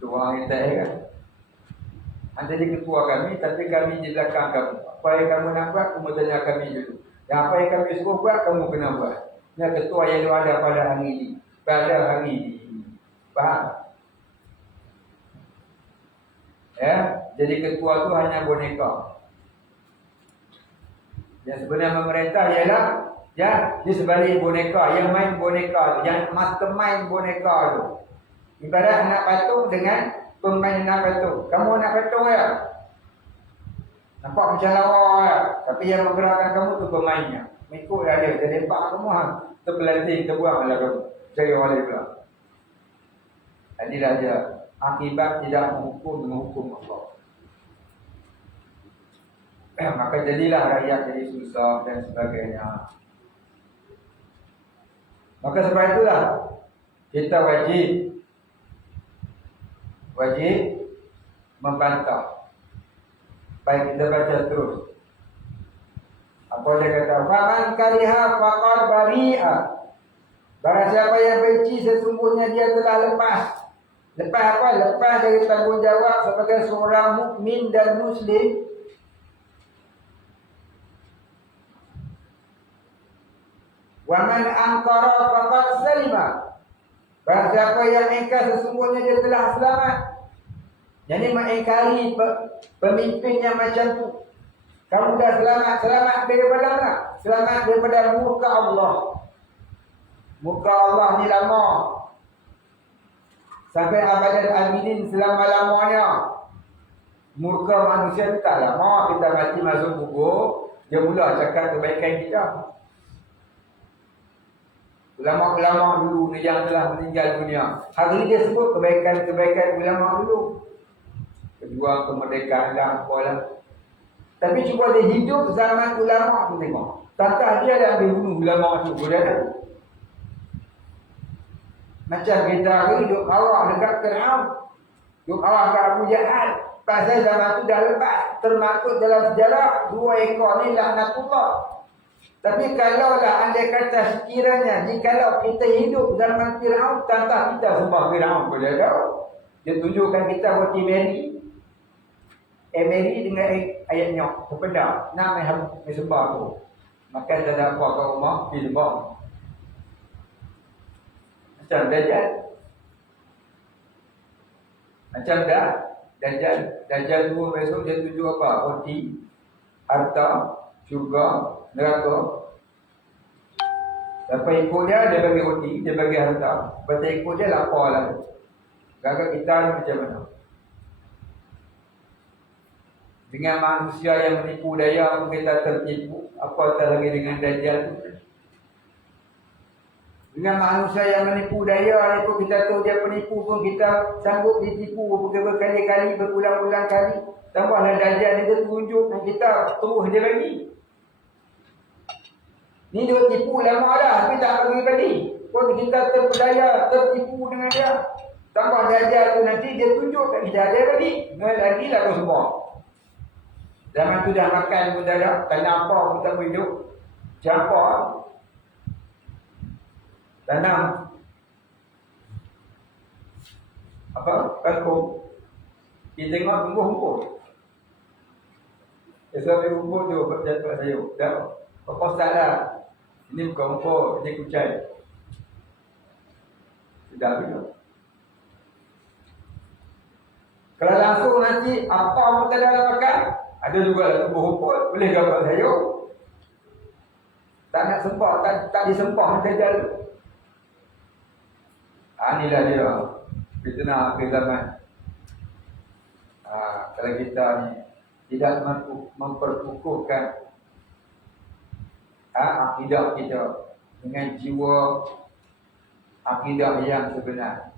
Ketua kita kan. Nak jadi ketua kami, tapi kami di belakang kamu. Apa yang kamu nak buat, kamu tanya kami dulu. Dan apa yang kami suruh buat, kamu kena buat. Ini ketua yang ada pada hari ini. Pada hari ini. Faham? Ya, jadi ketua tu hanya boneka. Yang sebenarnya pemerintah ialah ya di sebalik boneka, yang main boneka tu, yang mastermind boneka tu. Ibarat nak patung dengan pemain nak patung. Kamu nak patung ya? Nampak macam lawa ya? Tapi yang menggerakkan kamu tu pemainnya. Ikutlah dia, dia lempak kamu hang. Terpelanting, terbuanglah kamu. Cari orang lain pula. Jadilah dia. Akibat tidak menghukum Allah. Maka jadilah rakyat jadi susah dan sebagainya. Maka sebab itulah kita wajib membantah. Baik, kita baca terus. Apa dia kata? Faman kariha faqad bari'a. Barang siapa yang benci, sesungguhnya dia telah lepas. Lepas apa? Lepas dari tanggungjawab sebagai seorang mukmin dan muslim. Wa man ankara faqad salima. Barang siapa yang ingkar, sesungguhnya dia telah selamat. Jadi mengingkari pemimpin yang macam tu. Kamu dah selamat. Selamat daripada mana? Selamat daripada murka Allah. Murka Allah ni lama. Sampai abadan abidin selama-lamanya. Murka manusia tu tak lama. Kita mati masuk kubur, dia mula cakap kebaikan kita. Ulama-ulama dulu yang telah meninggal dunia, hari dia sebut kebaikan-kebaikan ulama dulu. Kedua, kemerdekaan dan apalah. Tapi cuba dia hidup zaman ulama tu tengok. Takkan dia yang dibunuh ulama tu, boleh tak? Macam kita hari duduk awak dekat Fir'aun, duduk awak kat Abu Jahal. Pasal zaman tu dah lepas. Termaktub dalam sejarah, 2 ekor ni laknatullah. Tapi kalaulah andai kata sekiranya, jikalau kita hidup zaman Fir'aun, tantang kita sembah Fir'aun, boleh tak? Dia tunjukkan kita roti Mary. Mary dengan ayat nyok, sepeda. Nak main sembah tu. Makan tak ada apa kat rumah, pergi sembah. Macam Dajjal. Macam dah Dajjal dua besok dia tuju apa? Roti, harta, syurga, neraka. Siapa ikut dia bagi roti, dia bagi harta. Lepas ikut dia lapar lah. Gagak kita ni macam mana? Dengan manusia yang menipu daya, kita tertipu. Apatah lagi dengan Dajjal tu. Dengan manusia yang menipu daya itu, kita tahu dia penipu pun kita sanggup ditipu berkali-kali, berulang-ulang kali. Tambahlah Dajjal ni dia tunjuk dan kita terus dia bagi. Ni dia tipu lama dah, tapi tak bagi-bagi. Pun kita terpedaya, tertipu dengan dia. Tambah Dajjal tu nanti dia tunjuk kat kita, dia bagi. Lagi lah kau semua. Zaman tu dah makan pun tak ada, tak nampak pun tak hidup. Siapa? Tanam apa? Kangkung. Kita tengok tumbuh rumput. Sampai rumput tu jatuh sayur. Dah. Apa salah? Ini bukan rumput, ini kucai. Sudah begitu. Kalau langsung nanti apa pun tak ada makan, ada juga tumbuh rumput, boleh dapat sayur. Tak nak sempah, tak disempah Dajjal tu. Inilah dia fitnah akhir zaman. Kalau kita ni tidak memperkukuhkan akidah kita dengan jiwa akidah yang sebenar.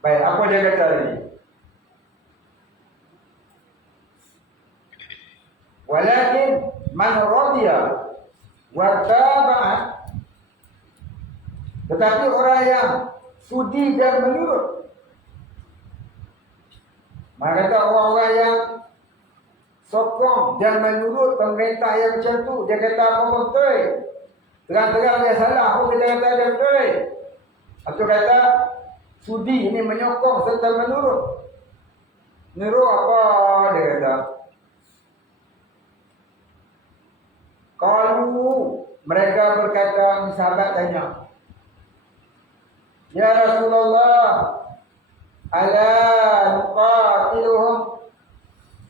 Baik, apa dia kata tadi? Walakin man radiya wa taba'a. Tetapi orang yang sudi dan menurut, Maka kata orang-orang yang sokong dan menurut pemerintah yang macam tu, dia kata apa betul. Terang-terang dia salah, apa kita kata dia betul. Atau kata sudi ini menyokong serta menurut. Menurut apa dia kata? Kalau mereka berkata, sahabat tanya, Ya Rasulullah, ala nuqatiluhum,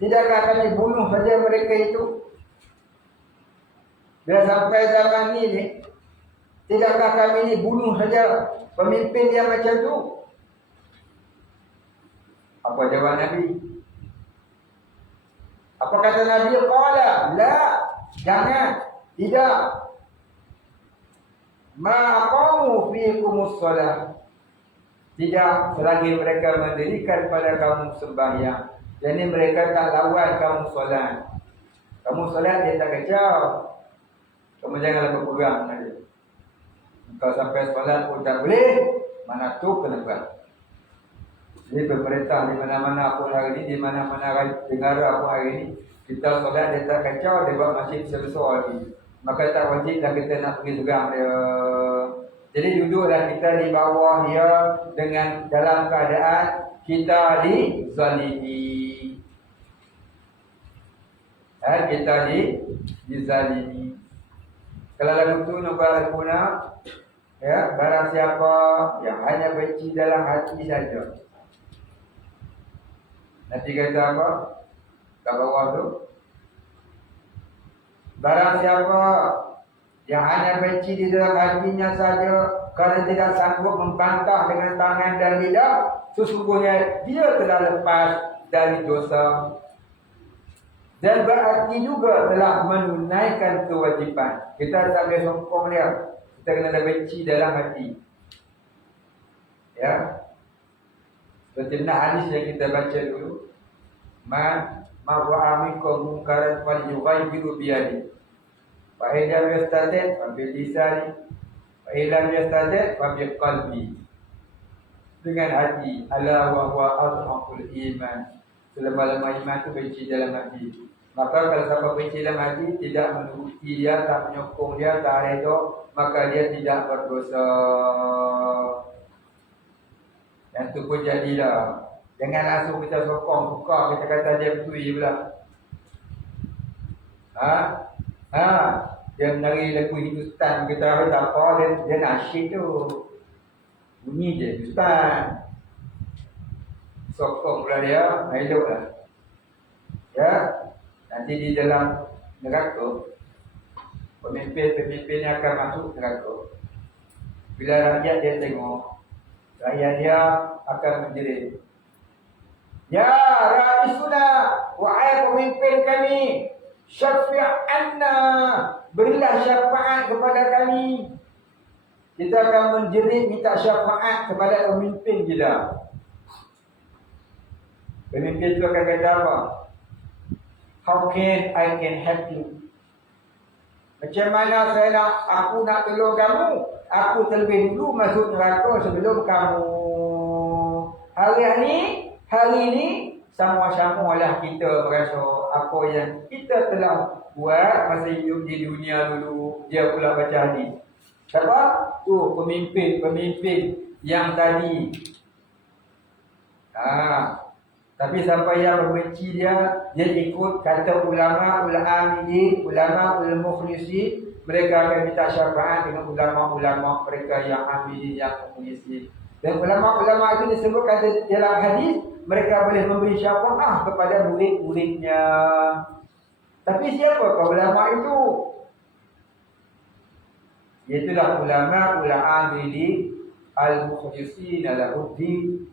tidakkah kami bunuh saja mereka itu? Bila sampai zaman ini, tidakkah kami ini bunuh saja pemimpin yang macam tu? Apa jawab Nabi? Apa kata Nabi? Qala, la, jangan, tidak. Ma aqamu fiikumus shalah. Tidak selagi mereka mendirikan pada kamu sembahyang. Jadi mereka tak lawan kamu solat. Kamu solat dia tak kacau. Kamu janganlah berpegang dengan dia. Kau sampai solat pun tak boleh. Mana tu kena buat. Jadi pemerintah di mana-mana pun hari ini, di mana-mana negara pun hari ini, kita solat dia tak kacau, dia buat masjid sebesar lagi. Maka tak wajib dah kita nak pergi pegang dia. Jadi duduklah kita di bawah dia dengan dalam keadaan kita dizalimi. Kita dizalimi. Kalau lagu tu nampak guna, ya, barang siapa yang hanya benci dalam hati saja. Nanti kata apa? Kat bawah tu. Barang siapa yang hanya benci di dalam hatinya saja, kerana tidak sanggup membantah dengan tangan dan lidah, sesungguhnya dia telah lepas dari dosa. Dan berarti juga telah menunaikan kewajipan. Kita tak boleh sokong dia. Kita kena ada benci dalam hati. Ya. Seperti hadis yang kita baca dulu. Man ra'a minkum munkaran falyughayyirhu bi yadihi. Fa in lam yastati' fa bi lisani. Fa in lam yastati' fa bi qalbi. Dengan hati. Ala wa huwa adhaqul iman. Selama-lama iman itu benci dalam hati. Maka kalau siapa benci dalam hati, tidak menuruti dia, tak menyokong dia, tak redha, maka dia tidak berdosa. Dan itu pun jadilah. Jangan langsung kita sokong, suka, kita kata dia betul pula. Dia menari lagu Hindustan, kita tak apa, dia nasyid tu. Bunyi je Hindustan. Sokong pula dia, eloklah. Ya, nanti di dalam neraka, pemimpin yang akan masuk neraka. Bila rakyat dia tengok, rakyat dia akan menjerit. Ya Raisuna, wahai pemimpin kami, syafi'anna, berilah syafaat kepada kami. Kita akan menjerit minta syafaat kepada pemimpin kita. Pemimpin itu akan kata apa? How can I help you? Macam mana aku nak tolong kamu? Aku terlebih dulu masuk neraka sebelum kamu. Hari ini sama-sama lah kita merasa apa yang kita telah buat masa hidup di dunia dulu. Dia pula baca hadis. Siapa? Tu pemimpin yang tadi. Tapi sampai yang membenci dia ikut kata ulama, ul-amili, ulama, ul-mukhlisi. Mereka akan minta syafaat dengan ulama-ulama mereka yang amili, yang mukhlisi. Dan ulama-ulama itu disebutkan dalam hadis, mereka boleh memberi syafaat kepada murid-muridnya. Tapi siapakah ulama itu? Iaitulah ulama, ul-amili, al-mukhlisi, al-huddi.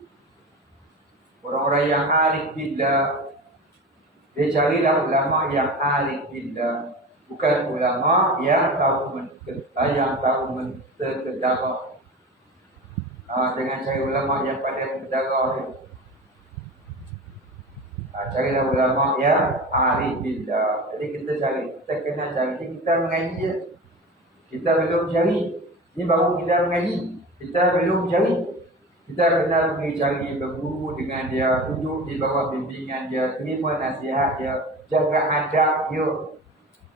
Orang-orang yang arif billah. Dia carilah ulama yang arif billah, bukan ulama yang tahu mentedara. Jangan cari ulama yang pandai mentedara. Carilah ulama yang arif billah. Jadi kita kena cari. Kita mengaji je. Kita belum cari. Ini baru kita mengaji. Kita belum cari. Kita kena pergi cari berguru dengan dia, duduk di bawah bimbingan dia, terima nasihat dia, jaga adab dia,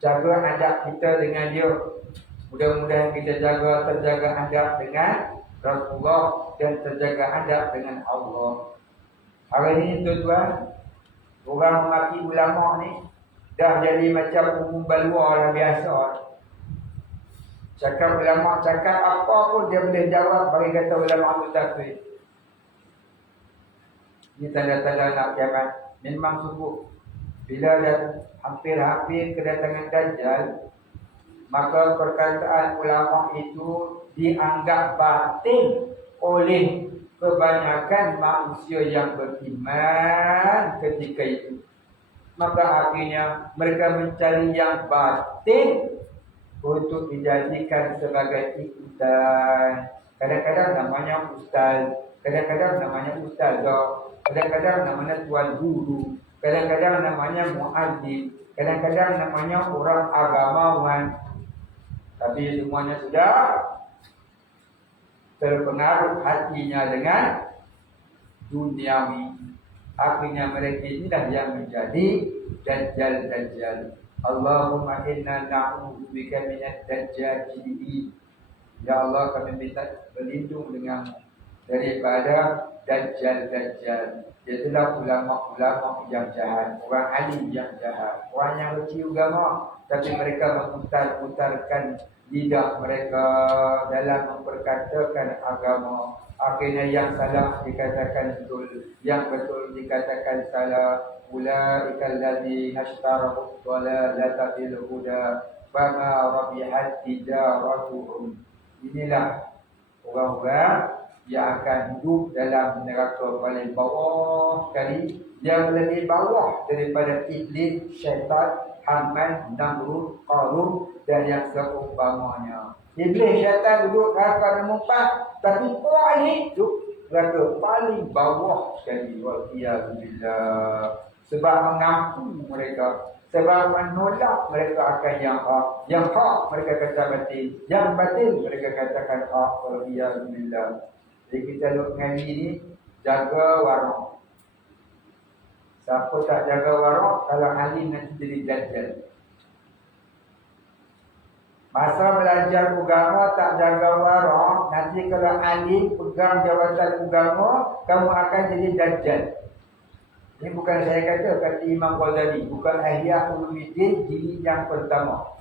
jaga adab kita dengan dia. Mudah-mudahan kita terjaga adab dengan Rasulullah dan terjaga adab dengan Allah. Hari ini tuan-tuan, orang memaki ulama ni dah jadi macam umum balua yang biasa. Cakap ulama cakap apa pun dia boleh jawab bagi kata ulama itu takwil. Ini tanda-tanda nak kiamat. Memang sungguh. Bila dah hampir-hampir kedatangan Dajjal, maka perkataan ulama itu dianggap batil oleh kebanyakan manusia yang beriman ketika itu. Maka akhirnya mereka mencari yang batil untuk dijadikan sebagai ikutan. Kadang-kadang namanya ustaz, kadang-kadang namanya ustazah, kadang-kadang namanya tuan guru, kadang-kadang namanya muadzin, kadang-kadang namanya orang agamawan. Tapi semuanya sudah terpengaruh hatinya dengan duniawi. Akhirnya mereka inilah yang menjadi dajjal-dajjal. Allahumma inna na'udzubika minad dajjalin. Ya Allah, kami minta berlindung denganmu daripada dajjal-dajjal. Itulah ulama-ulama yang jahat, orang alim yang jahat, orang yang reti agama, tapi mereka memutar-putarkan lidah mereka dalam memperkatakan agama. Akhirnya yang salah dikatakan betul, yang betul dikatakan salah. Ulaika alladzina ishtaraw ad-dalalata bil huda fama rabihat tijaratuhum. Inilah orang-orang yang akan hidup dalam neraka paling bawah sekali, yang lebih bawah daripada iblis, syaitan, Haman, Namrud, Qarun dan yang seumpamanya. Iblis, syaitan duduk neraka nombor 4, tapi puan ni duduk neraka paling bawah sekali. Waliyahzubillah. Sebab mengaku mereka, sebab menolak mereka akan yang hak mereka kata batil, yang batil mereka katakan hak. Waliyahzubillah. Jadi kita duduk ngaji ni, jaga warak. Siapa tak jaga warak, kalau alim nanti jadi dajjal. Masa belajar agama tak jaga warak, nanti kalau alim pegang jawatan agama, kamu akan jadi dajjal. Ini bukan saya kata Imam Ghazali, bukan Ihya Ulumuddin jilid yang pertama.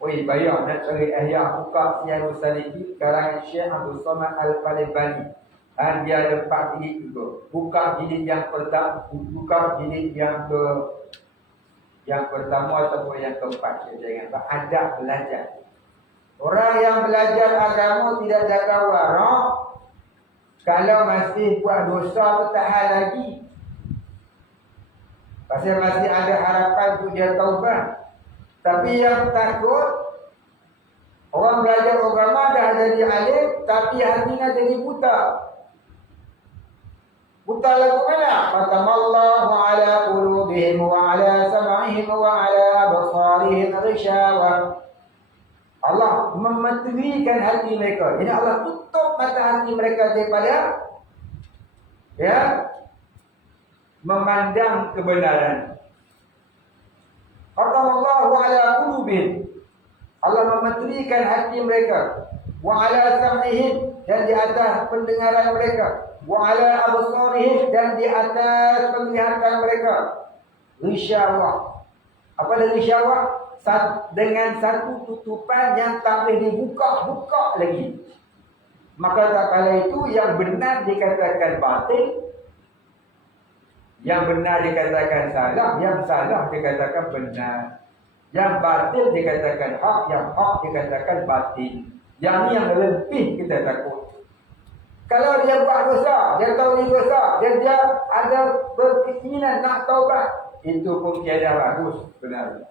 Oi, bayar nak cari Ihya, buka Syiarus Salikin karangan Syekh Abdul Somad Al-Falibani. Dia ada 4 jilid juga. Buka jilid yang pertama, buka jilid yang pertama ataupun yang keempat. Jangan adab belajar. Orang yang belajar agama tidak jaga warak, kalau masih buat dosa bertahan lagi, pasal masih ada harapan untuk dia taubat. Tapi yang takut, orang belajar agama dah jadi alim, tapi hatinya jadi buta. Buta lagu mana? Fatamallahu ala qulubihim wa ala sam'ihim wa ala absarihim ghishawah. Allah mementerikan hati mereka. Ini Allah tutup mata hati mereka daripada memandang kebenaran. Allahu ala qulubihim. Allah mementerikan hati mereka. Wa ala sam'ihim, dan di atas pendengaran mereka. Wa ala absarihim, dan di atas penglihatan mereka. Ghisyawah. Apa dah ghisyawah? Dengan satu tutupan yang tak boleh dibuka-buka lagi. Maka tak kala itu yang benar dikatakan batil, yang benar dikatakan salah, yang salah dikatakan benar, yang batil dikatakan hak, yang hak dikatakan batil. Yang ni yang lebih kita takut. Kalau dia buat dosa, dia tahu dia dosa, dia ada berkeinginan nak taubat, itu pun tiada bagus sebenarnya.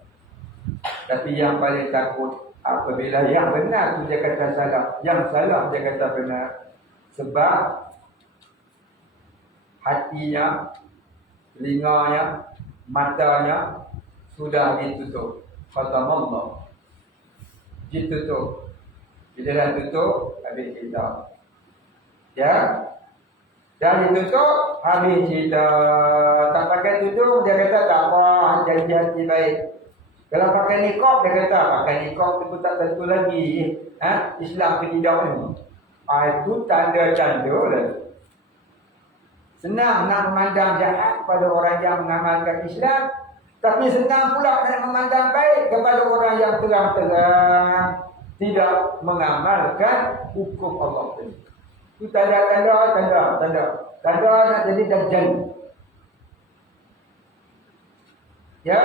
Tapi yang paling takut apabila yang benar tu dia kata salah, yang salah dia kata benar. Sebab hatinya, telinganya, matanya sudah ditutup. Fatamallah. Ditutup. Bila dah tutup, habis kita. Ya. Dan ditutup, habis cerita. Tak pakai tutup, dia kata tak apa, janji-janji baik. Kalau pakai niqab, dia kata pakai niqab itu tak tentu lagi. Islam ke tidak ni. Itu tanda-tanda lah. Senang nak memandang jahat pada orang yang mengamalkan Islam. Tapi senang pula nak memandang baik kepada orang yang terang-terang tidak mengamalkan hukum Allah ini. Itu tanda nak jadi dajjal. Ya,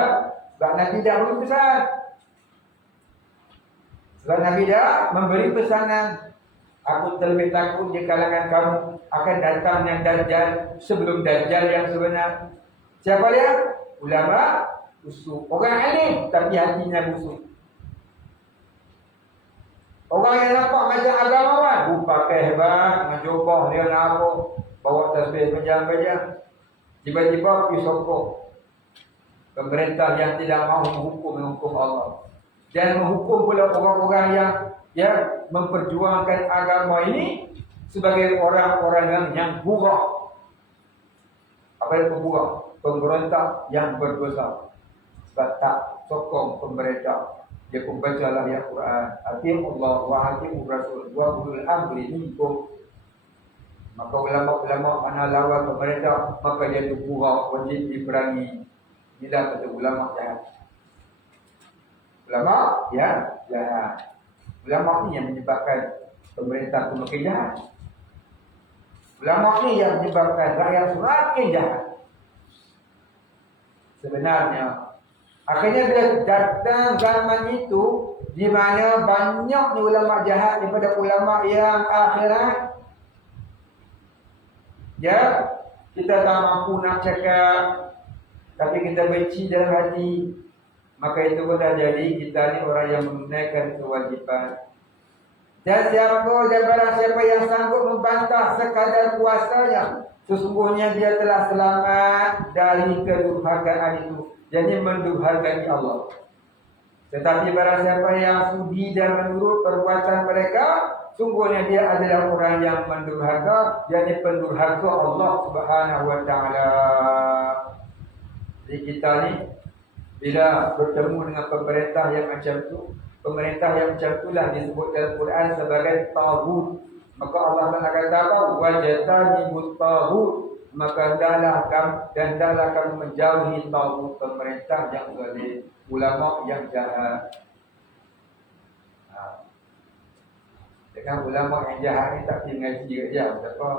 sebab Nabi dah beri pesan. Sebab Nabi dah memberi pesanan. Aku terlebih takut di kalangan kamu akan datang yang dajjal sebelum dajjal yang sebenar. Siapa dia? Ulama busuk. Orang alim tapi hatinya busuk. Orang yang nampak macam agamawan, pakai hebat, ngejubah dia nak apa, bawa tasbih panjang-panjang. Tiba-tiba pergi sokong pemerintah yang tidak mahu menghukum hukum Allah. Dan menghukum pula orang-orang yang memperjuangkan agama ini sebagai orang-orang yang buruk. Apa itu buruk? Pemberontak yang berdosa. Sebab tak sokong pemerintah. Dia pun bacalah ya Quran. Atim Allah wa atim Rasul wa ulul amri minkum. Maka ulama-ulama mana lawan pemerintah, maka dia tu buruk, wajib diperangi. Inilah kata ulama jahat. Ulama ya jahat. Ulama ni yang menyebabkan pemerintah tu makin jahat. Ulama ni yang menyebabkan rakyat semakin jahat. Sebenarnya akhirnya bila datang zaman itu di mana banyaknya ulama jahat daripada ulama yang akhirat. Ya, kita tak mampu nak cakap tapi kita benci dalam hati. Maka itu pun dah jadi kita ni orang yang menunaikan kewajipan. Dan barang siapa yang sanggup membantah sekadar kuasanya, sesungguhnya dia telah selamat dari kedurhakaan itu. Jadi mendurhakai Allah. Tetapi barang siapa yang sudi dan menurut perbuatan mereka, sungguhnya dia adalah orang yang mendurhaka, jadi pendurhaka Allah Subhanahu wa taala. Jadi kita ni bila bertemu dengan pemerintah yang macam tu, pemerintah yang macam itulah disebut dalam Quran sebagai taghut. Maka Allah Taala kata apa? Wajatani mutaghut. Maka hendaklah kamu menjauhi taghut, pemerintah yang zalim, ulama yang jahat. Dengan ulama yang jahat ni tak pergi ngaji saja, tak apa.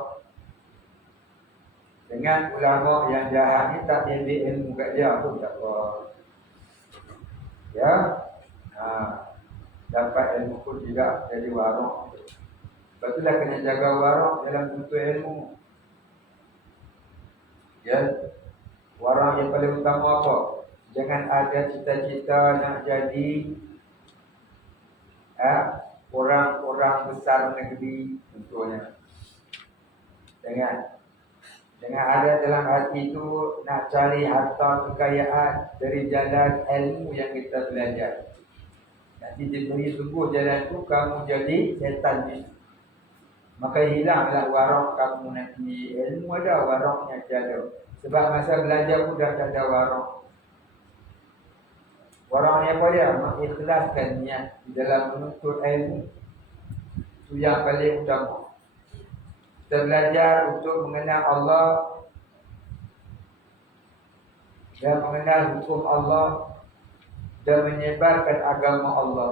Dengan ulama yang jahat ni tak ambil ilmu kat dia pun tak apa. Ya, dapat ilmu pun juga jadi warok. Sebab itulah kena jaga warok dalam bentuk ilmu. Ya, warok yang paling utama apa? Jangan ada cita-cita nak jadi orang-orang besar negeri contohnya. Jangan ada dalam hati itu nak cari harta kekayaan dari jalan ilmu yang kita belajar. Nanti diberi sungguh jalan itu kamu jadi setan ni. Maka hilanglah warok kamu nanti. Ilmu ada, waroknya tiada. Sebab masa belajar pun dah tak ada warok. Warok ni apa dia? Mengikhlaskan niat di dalam menuntut ilmu. Itu yang paling utama. Kita belajar untuk mengenal Allah dan mengenal hukum Allah dan menyebarkan agama Allah.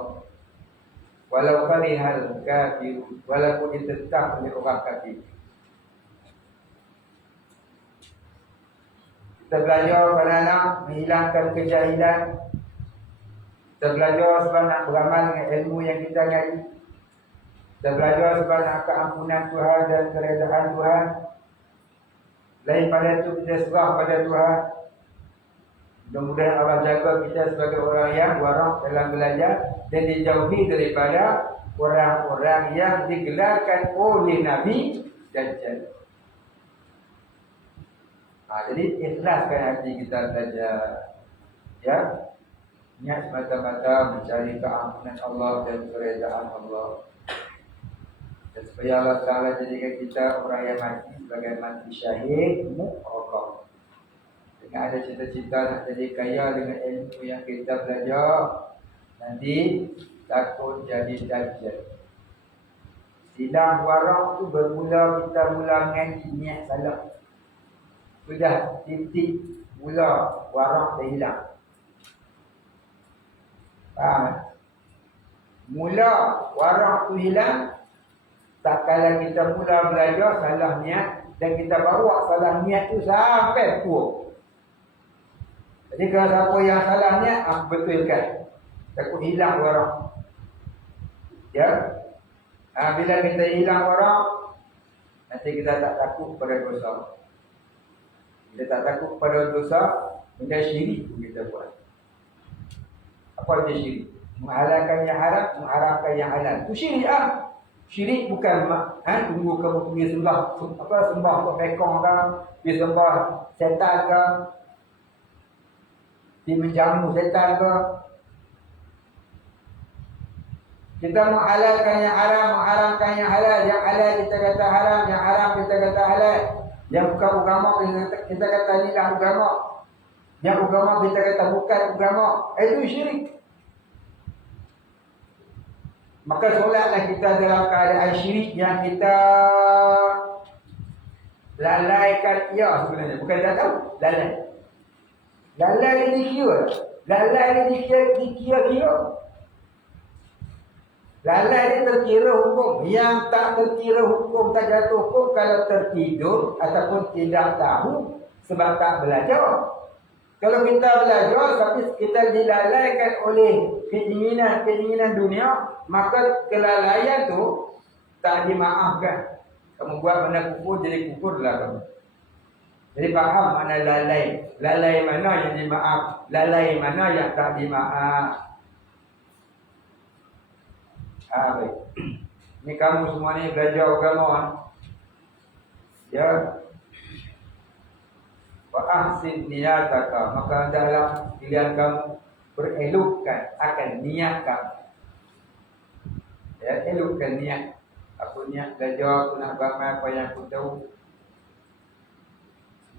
Walau karihal kafir, walaupun ditentang oleh orang kafir. Kita belajar kerana menghilangkan kejahilan. Kita belajar sebab nak beramal dengan ilmu yang kita ngaji. Kita belajar sebab nak keampunan Tuhan dan keredaan Tuhan. Lain pada itu kita serah pada Tuhan. Mudah-mudahan Allah jaga kita sebagai orang yang warak dalam belajar dan dijauhi daripada orang-orang yang digelarkan oleh Nabi Dajjal. Jadi ikhlaskan hati kita belajar. Ya, niat semata-mata mencari keampunan Allah dan keredaan Allah. Dan supaya Allah Ta'ala jadikan kita orang yang mati sebagai mati syahid mu'raqah. Dengan ada cita-cita nak jadi kaya dengan ilmu yang kita belajar, nanti takut jadi dajjal. Silang warak tu bermula kita mula mengaji niat salah. Sudah titik mula warak dah hilang. Faham? Mula warak tu hilang, tak kala kita mula belajar salah niat dan kita bawa salah niat tu sampai tua. Jadi kalau siapa yang salah niat, betulkan. Takut hilang warak. Ya. Bila kita hilang warak, nanti kita tak takut pada dosa. Kita tak takut pada dosa, benda syirik pun kita buat. Apa dia syirik? Menghalalkan yang haram, mengharamkan yang halal. Itu syirik ah. Syirik bukan tunggu kamu pergi sembah untuk bekong ke, pergi sembah setan ke, pergi menjamu setan ke. Kita menghalalkan yang haram, mengharamkan yang halal. Yang halal kita kata haram, yang haram kita kata halal. Yang bukan agama kita kata ni lah agama. Yang agama kita kata bukan agama. Itu syirik. Maka solatlah kita dalam keadaan syirik yang kita lalaikan. Ya sebenarnya, bukan tak tahu, lalai. Lalai dia dikira. Lalai dia dikira-kira. Lalai dia terkira hukum. Yang tak terkira hukum, tak jatuh hukum kalau tertidur ataupun tidak tahu sebab tak belajar. Kalau kita belajar tapi kita dilalaikan oleh keinginan dunia, maka kelalaian tu tak dimaafkan. Kamu buat benda kufur, jadi kufurlah kamu. Jadi faham mana lalai. Lalai mana yang dimaaf, lalai mana yang tak dimaaf. Baik. Ni kamu semua ni belajar agama. Ya. Wa ahsin niyataka, maka hendaklah pilihan kamu berelokkan akan niat kamu. Ya, elokkan niat. Aku niat belajar, aku nak beramal apa yang aku tahu.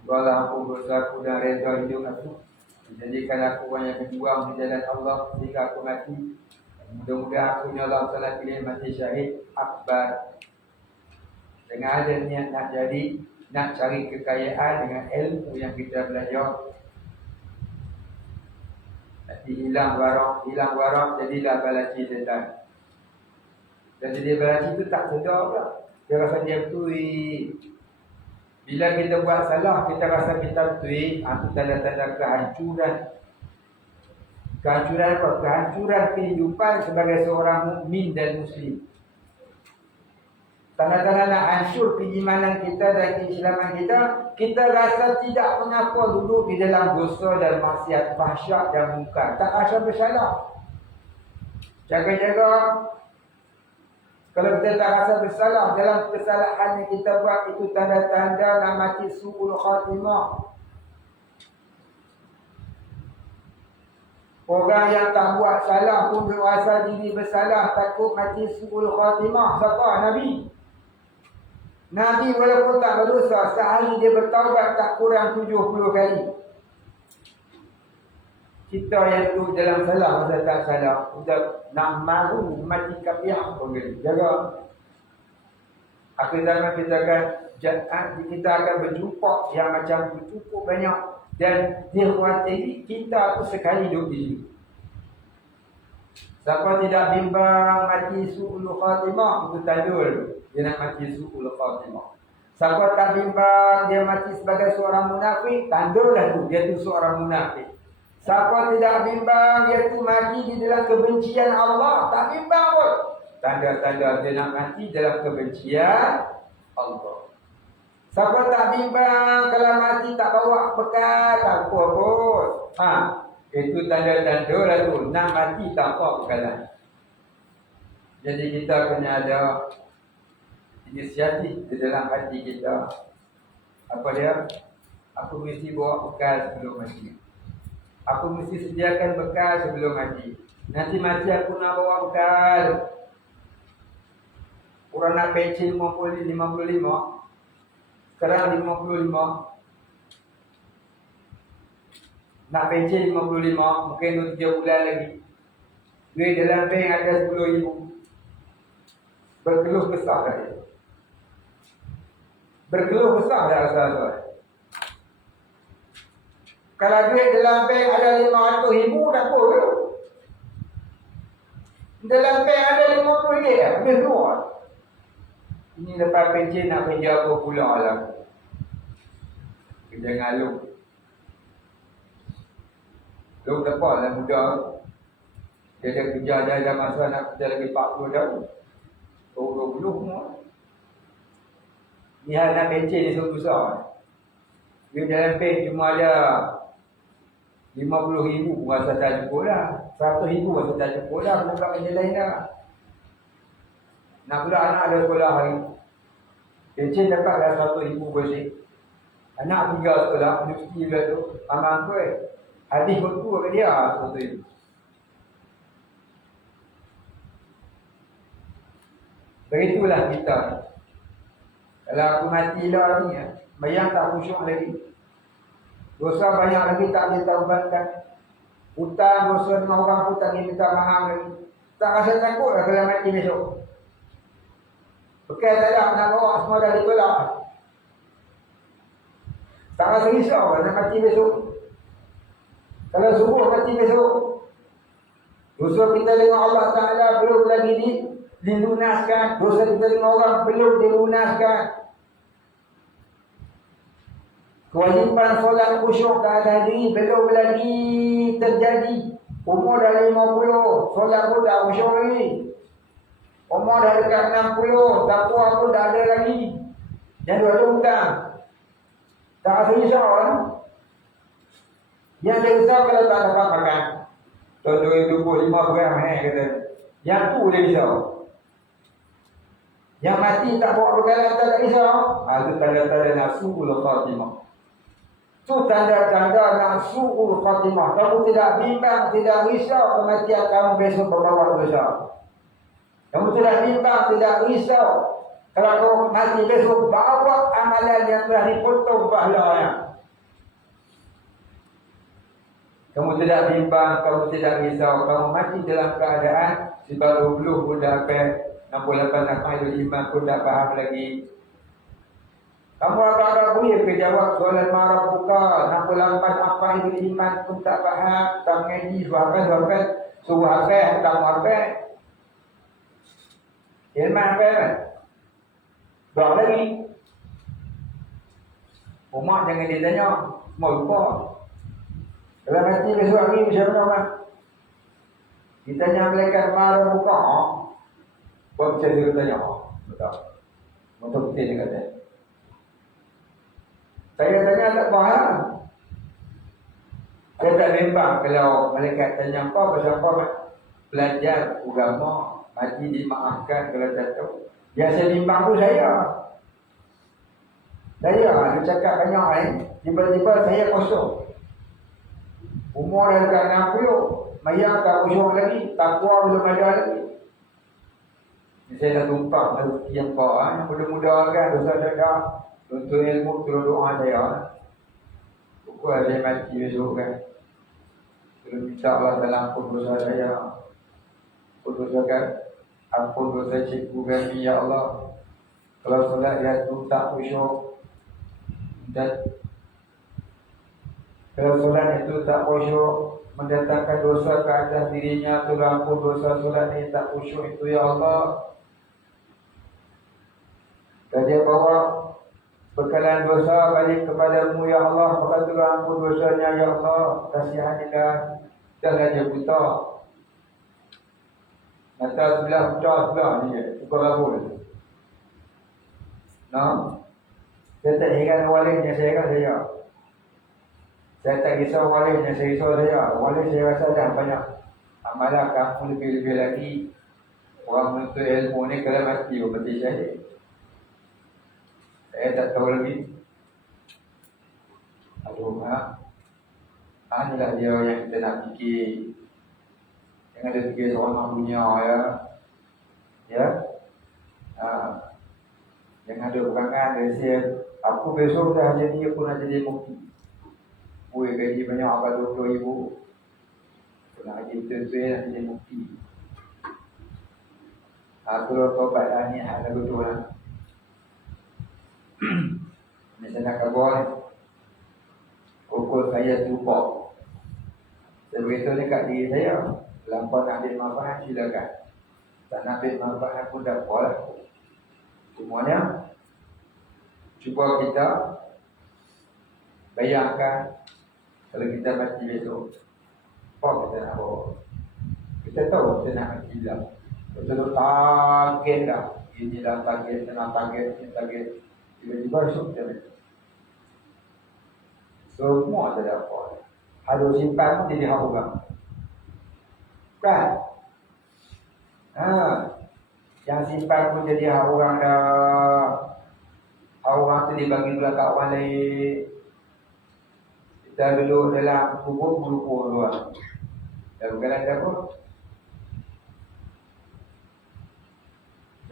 Semoga aku berusaha aku dan reda hidup aku. Jadikan aku orang yang berjuang di jalan Allah sehingga aku mati. Mudah-mudahan aku ni Allah Ta'ala pilih mati syahid akbar. Dengan ada niat nak jadi, nak cari kekayaan dengan ilmu yang kita belajar. Nanti hilang warak, jadilah balaci setan. Dan jadi balaci itu tak sedar pula. Dia rasa dia betul. Bila kita buat salah, kita rasa kita betul. Itu tanda-tanda kehancuran. Kehancuran apa? Kehancuran kehidupan sebagai seorang mukmin dan muslim. Tanda-tanda nak hancur keimanan kita dan keislaman kita, kita rasa tidak mengapa duduk di dalam dosa dan maksiat fahsyat dan munkar. Tak rasa bersalah. Jaga-jaga. Kalau kita tak rasa bersalah dalam kesalahan yang kita buat, itu tanda-tanda nak mati su'ul khatimah. Orang yang tak buat salah pun berasa diri bersalah, takut mati su'ul khatimah. Siapa? Nabi. Nabi walaupun tak berdosa, sehari dia bertaubat tak kurang 70 kali. Kita yang tu dalam salah, masa tak salah, kita nak maru mati kapiah pun jaga. Akhir zaman kita akan berjumpa yang macam cukup banyak. Dan dia khawatir kita tu sekali duduk di sini. Siapa tidak bimbang mati su'ul khatimah, itu tandul dia nak mati su'ul khatimah. Siapa tak bimbang dia mati sebagai seorang munafik, tandullah tu dia tu seorang munafik. Siapa tidak bimbang dia tu mati di dalam kebencian Allah, tak bimbang pun. Tanda-tanda dia nak mati dalam kebencian Allah. Siapa tak bimbang kalau mati tak bawa bekal, tak apa pun. Itu tanda-tanda lah tu. Nak mati tak apa bekalan. Jadi kita kena ada inisiatif di dalam hati kita. Apa dia? Aku mesti bawa bekal sebelum mati. Aku mesti sediakan bekal sebelum mati. Nanti mati aku nak bawa bekal. Orang nak pencen 55, sekarang 55. Nak pencen 55, mungkin 3 bulan lagi. Duit dalam bank ada 10,000. Berkeluh kesah dah dia. Berkeluh kesah dah rasa-rasa. Kalau duit dalam bank ada 500,000, tak apa ke? Dalam bank ada 50 ringgit dah, habis keluar. Ini lepas pencen nak kerja apa pula lah. Kerja ngalung. Lu dapat lah muda. Dia dah kerja dah masa nak kerja lagi 40 tahun. 20 semua. Ni hal nak pencen ni susah. Dia dalam bank cuma ada 50,000 rasa tak cukup lah. 100,000 rasa tak cukup lah. Bukan kerja lain dah. Nak pula anak ada sekolah hari. Pencen dapat dah 100,000 bersih. Anak pergi sekolah, universiti juga tu. Amal kuih. Hadis bertua ke dia 100,000. Begitulah kita. Kalau aku mati lah ni, bayang tak khusyuk lagi. Dosa banyak lagi tak boleh taubatkan. Hutang dosa dengan orang pun tak boleh minta maaf lagi. Tak rasa takut lah kalau mati besok. Bekal tak ada, nak bawa semua dah ditolak. Tak rasa risau lah nak mati besok. Kalau subuh mati besok, dosa kita dengan Allah Ta'ala belum lagi dilunaskan. Dosa kita dengan orang belum dilunaskan. Kewajipan solat khusyuk ke atas diri belum lagi terjadi. Umur dah 50, solat pun tak khusyuk lagi. Umur dah dekat 60, takwa pun tak ada lagi. Yang dua ada hutang. Tak rasa risau kan? Yang dia risau kalau tak dapat makan. Tahun 2025 gram kata. Yang tu dia risau. Yang mati tak bawa bekalan tak risau. Itu tanda-tanda nafsu'ul khatimah. Itu tanda-tanda nafsu'ul khatimah. Kamu tidak bimbang, tidak risau kematian kamu besok berbawa dosa. Kamu tidak bimbang, tidak risau kalau kamu mati besok bawa amalan yang telah dipotong pahalanya. Kamu tidak bimbang, kamu tidak risau, kamu mati dalam keadaan sebaru buluh pun dah apa, 68 nakmah iman pun dah faham lagi. Kamu agak-agak boleh ke jawab soalan marah buka, 68 apa itu iman pun tak faham, tak mengaji, suruh hafal, tak hafal. Ilmu apa kan? Doa lagi. Umat jangan ditanya, mau lupa. Kalau mati besok hari macam mana kan? Ditanya malaikat marah buka, buat macam dia tanya, betul. Betul betul dia kata. Saya tanya tak faham. Saya tak bimbang kalau malaikat tanya apa pasal apa belajar agama, mati dimaafkan kalau tak tahu. Yang saya bimbang tu saya. Dia cakap banyak tiba-tiba saya kosong. Umur dah dekat 60, mayang tak kosong lagi, takwa belum ada lagi. Saya dah tumpah rezeki yang yang muda-muda kan, dosa-dosa. Untuk ilmu, terus doa saya. Pukul saya mati besok kan. Terus minta Allah dalam ampun dosa saya. Ampun dosa kan. Ampun dosa cikgu kami, ya Allah. Kalau solat dia tu tak khusyuk. Dan kalau solat itu tak khusyuk, mendatangkan dosa ke atas dirinya, tu ampun dosa solat ini tak khusyuk itu, ya Allah. Dan dia bawa bekalan dosa balik kepadamu, ya Allah. Maka tu ampun dosanya, ya Allah. Kasihanilah. Jangan dia buta. Mata sebelah buta sebelah ni je. Tukar rabul. Nah, saya tak heran walidnya, saya heran saya. Saya tak risau walidnya, saya risau saya. Walid saya rasa dah banyak amalan kamu lebih-lebih lagi. Orang menuntut ilmu ni kalau mati berarti syahid. Saya tak tahu lagi. Aduh, inilah dia yang kita nak fikir. Jangan ada fikir seorang punya ya. Ya. Yang ada perangan dia saya, aku besok dah jadi, aku nak jadi mufti. Gue gaji banyak apa 20,000. Aku nak jadi tuan-tuan nak jadi mufti. Aku dah tobat lah ni, ada betul lah. Ni saya nak kabar, ukur saya tumpuk. Saya beritahu dekat diri saya, lampau nak ambil manfaat silakan. Tak nak ambil manfaat pun tak apa lah. Semuanya, cuba kita bayangkan kalau kita mati besok, apa kita nak bawa? Kita tahu kita nak mati lah. Betul-betul target dah. Inilah target, senang target, ini target. Tiba-tiba besok kita mati. Semua tak ada apa. Harus simpan pun jadi hak orang. Kan? Yang simpan pun jadi hak orang dah. Hak orang tu dibagi pula kat orang lain. Kita duduk dalam kubur berlumpur luar. Dan bukan ada apa.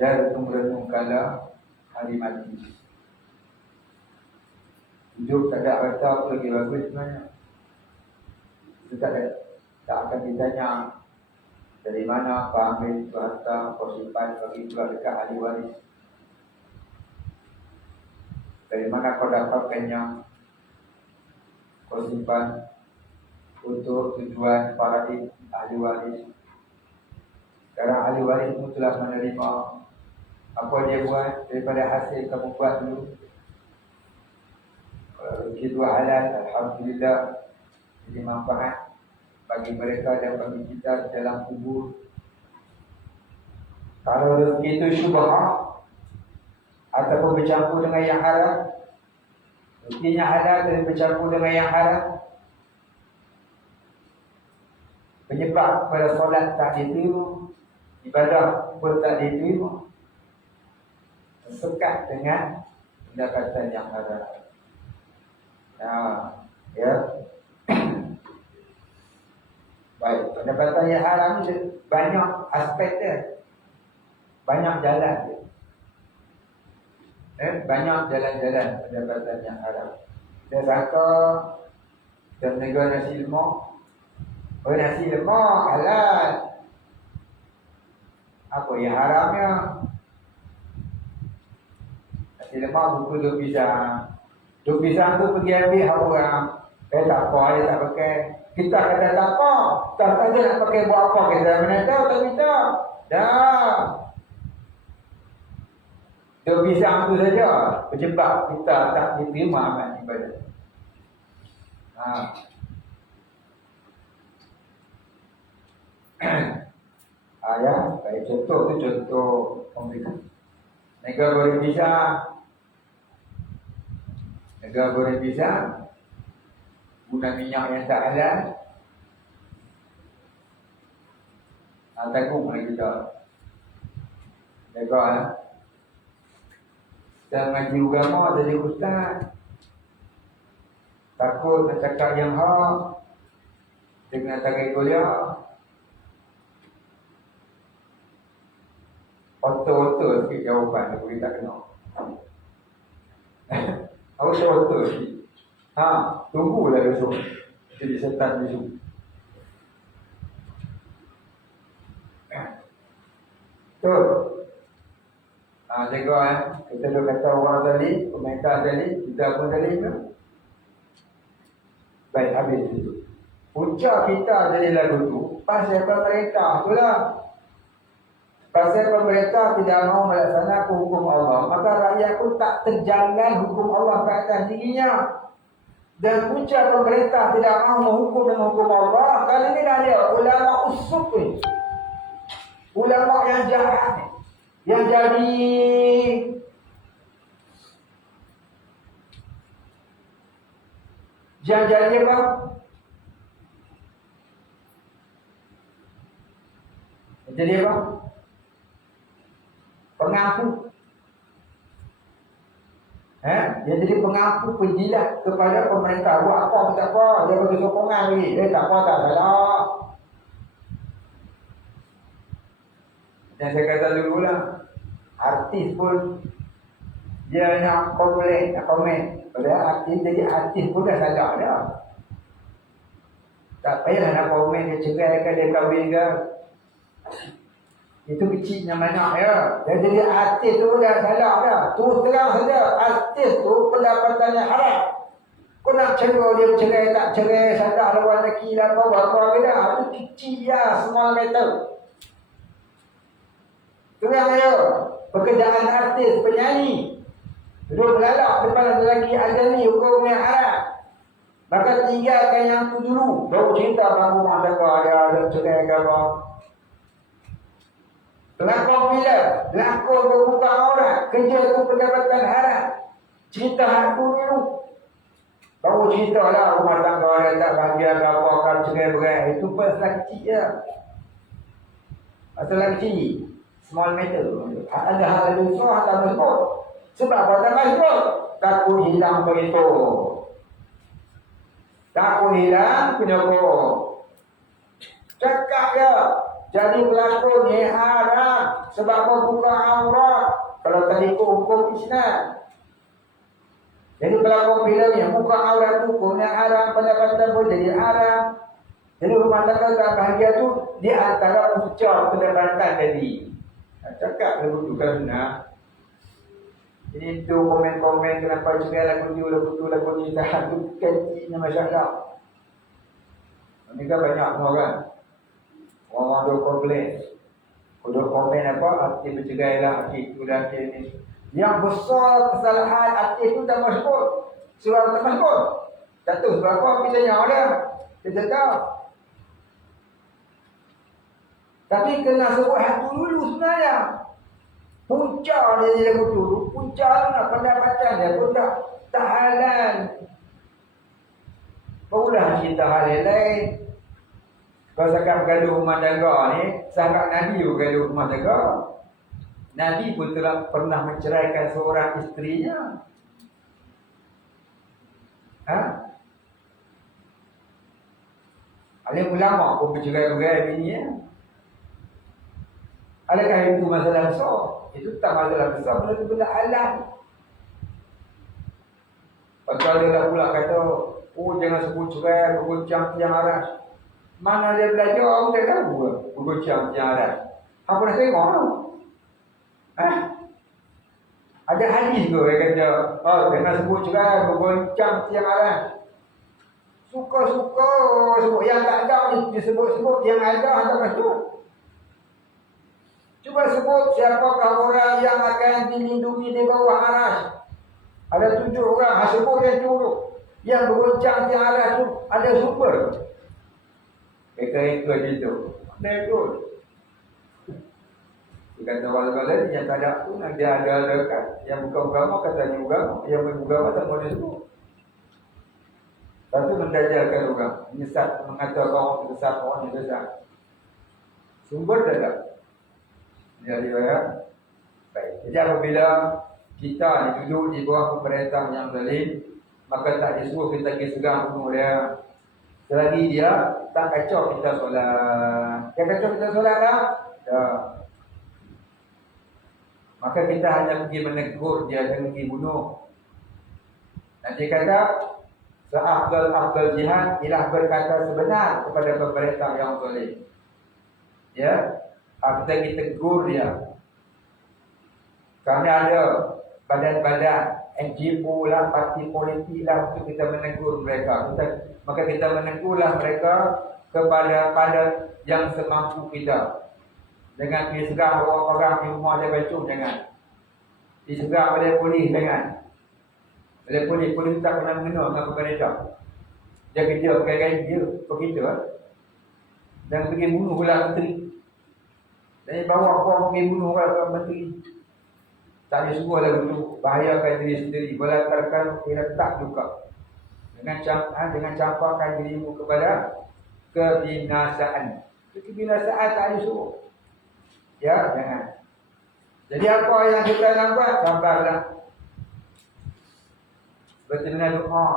Dia merenungkanlah hari mati. Hidup tak ada harta apa lagi bagus sebenarnya. Itu tak akan ditanya dari mana kau ambil itu harta, kau simpan bagi pula dekat ahli waris. Dari mana kau dapatkannya, kau simpan untuk tujuan para ahli waris. Sekarang ahli waris itu telah menerima apa dia buat daripada hasil kamu buat dulu. Kalau rezeki halal, alhamdulillah, jadi manfaat bagi mereka dan bagi kita dalam kubur. Kalau rezeki itu syubhat ataupun bercampur dengan yang haram, rezekinya halal dan bercampur dengan yang haram, penyebab pada solat tak diterima, ibadah pun tak diterima, tersekat dengan pendapatan yang haram. Ya. Baik, pendapatan yang haram ni banyak aspek dia. Banyak jalan dia. Banyak jalan-jalan pendapatan yang haram. Dia sangka dan negara nasi lemak. Oh, nasi lemak halal. Apa yang haramnya? Nasi lemak buku 2 pisang. 2 pisang tu pergi ambil hak orang. Tak apa, dia tak pakai. Kita kata tak apa. Tak tahu nak pakai buat apa. Kita mana tahu, tak minta. Dah. 2 pisang tu saja. Penyebab kita tak diterima amal ibadah. Ya, baik, contoh tu contoh pemerintah. Negara goreng pisang. Negara goreng pisang guna minyak yang tak halal. Tanggung lagi kita. Jaga lah. Dan ngaji agama jadi ustaz. Takut nak cakap yang hak. Dengan tarik kuliah. Otor-otor sikit jawapan aku tak kenal. Otor-otor sikit. Tunggulah besok. Jadi setan besok. Betul. Jaga kita dah kata orang tadi, komentar tadi, kita pun tadi ke? Baik, habis itu. Puncak kita jadi lagu tu pasal pemerintah tu lah. Pasal pemerintah tidak mau melaksanakan hukum Allah, maka rakyat pun tak terjalan hukum Allah ke atas dirinya. Dan puncak pemerintah tidak mau menghukum dengan hukum Allah. Kali ini dah ada ulama usuk ni. Ulama yang jahat ni. Yang jadi apa? Jadi apa? Pengaku. Dia jadi pengaku penjilat kepada pemerintah. Buat apa pun tak apa. Dia bagi sokongan lagi. Tak apa, tak salah. Yang saya kata dulu lah. Artis pun dia nak komen. Kalau artis jadi artis pun dah salah dah. Tak payahlah nak komen dia cerai ke dia kahwin ke. Itu kecilnya mana ya. Dia jadi artis tu dah salah dah. Tu terang saja artis tu pendapatannya haram. Kau nak cerai dia cerai tak cerai salah lawan lelaki lah kau apa ke dah. Itu kecil ya small matter. Terang ya. Pekerjaan artis penyanyi. Duduk belalak depan lelaki ada ni hukumnya haram. Maka tinggalkan yang tu dulu. Baru cerita bang rumah tangga ada cerai ke apa. Pelakon filem, pelakon berbuka orang, kerja tu pendapatan haram. Cerita aku dulu. Baru cerita lah rumah tangga ada tak bahagia ke apa, kan cerai berai. Itu pasal kecil je. Pasal kecil. Small matter. Ada hal yang susah tak masuk. Sebab apa tak masuk? Takut hilang begitu. Takut hilang penyokong. Cakap dia. Jadi pelakon ni haram. Sebab membuka aurat. Kalau tadi hukum Islam. Jadi pelakon filem yang buka aurat hukumnya haram. Pendapatan pun jadi haram. Jadi rumah tangga tak bahagia tu di antara ucap pendapatan tadi. Cakap lagu tu kan benar. Jadi tu komen-komen kenapa cerai lagu ni tak tu kecilnya masyarakat. Mereka banyak semua kan. Orang duk komplain. Duk komen apa? Artis bercerai lah, artis tu dah artis ni. Yang besar kesalahan artis tu tak masuk. Sebab tak masuk. Tak tahu sebab apa kita nyawa dia. Kita tahu. Tapi kena sebut hati dulu sebenarnya. Punca dia jadi lagu tu. Punca lah pendapatan dia pun tak halal. Barulah cerita hal lain. Kalau cakap gaduh rumah tangga ni, sahabat Nabi pun gaduh rumah tangga. Nabi pun telah pernah menceraikan seorang isterinya. Alim ulama pun bercerai-berai bini. Adakah itu masalah besar? Itu tak masalah besar, itu benda halal. Pasal dia dah pula kata, oh jangan sebut cerai, bergoncang tiang aras. Mana dia belajar, orang tak tahu ke? Bergoncang tiang aras. Apa nak tengok tu? Ada hadis tu, dia kata, oh jangan sebut cerai, bergoncang tiang aras. Suka-suka sebut yang tak ada, disebut-sebut yang ada, tak masuk. Cuba sebut siapakah orang yang akan dilindungi di bawah aras. Ada 7 orang, sebut yang dulu. Yang bergoncang di aras tu ada super. Mereka ikut itu. Ada ikut. Dia kata orang lain yang tak ada tu nanti ada dekat. Yang bukan agama katanya agama. Yang bukan agama tak boleh sebut. Lepas tu mendajarkan orang. Menyesat, mengatakan orang besar, orang yang besar. Sumber tak ada. Jadi baik. Jadi apabila kita duduk di bawah pemerintah yang zalim, maka tak disuruh kita pergi segang bunuh dia. Selagi dia tak kacau kita solat. Dia kacau kita solat tak? Tak. Maka kita hanya pergi menegur dia, jangan pergi bunuh. Nanti kata seafdal jihad ialah berkata sebenar kepada pemerintah yang zalim. Ya. Kita tegur dia. Kami ada badan-badan NGO lah, parti politik lah untuk kita menegur mereka. Maka kita menegurlah mereka kepada yang semampu kita. Jangan diserang orang-orang di rumah dia bacung, jangan. Diserang oleh polis, jangan. Oleh polis tak pernah mengenal dengan pemerintah. Dia kerja pakai dia, begitu. Dan pergi bunuh pula menteri. Dan bawa orang pergi bunuh orang menteri. Tak disuruh lagu tu. Bahayakan diri sendiri. Belatarkan letak juga. Dengan campakkan dirimu kepada kebinasaan. Kebinasaan tak disuruh. Ya, jangan. Jadi apa yang kita nak buat? Sabarlah. Bertelah doa.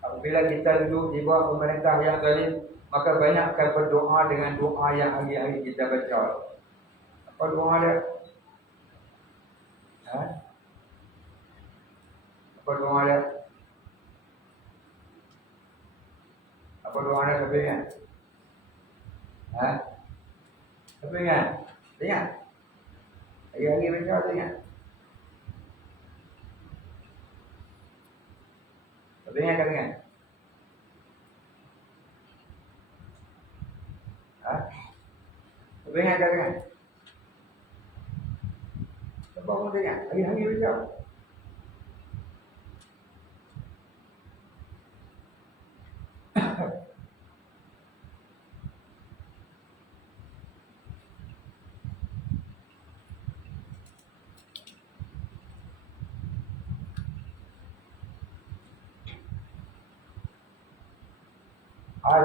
Apabila kita duduk di bawah pemerintah yang zalim, maka banyakkan berdoa dengan doa yang hari-hari kita baca. Apa doa dia? Hari-hari baca tu ingat. Tapi ingat kan ingat? Ha? Tapi ingat kan ingat? Sebab pun ingat. Hari-hari baca.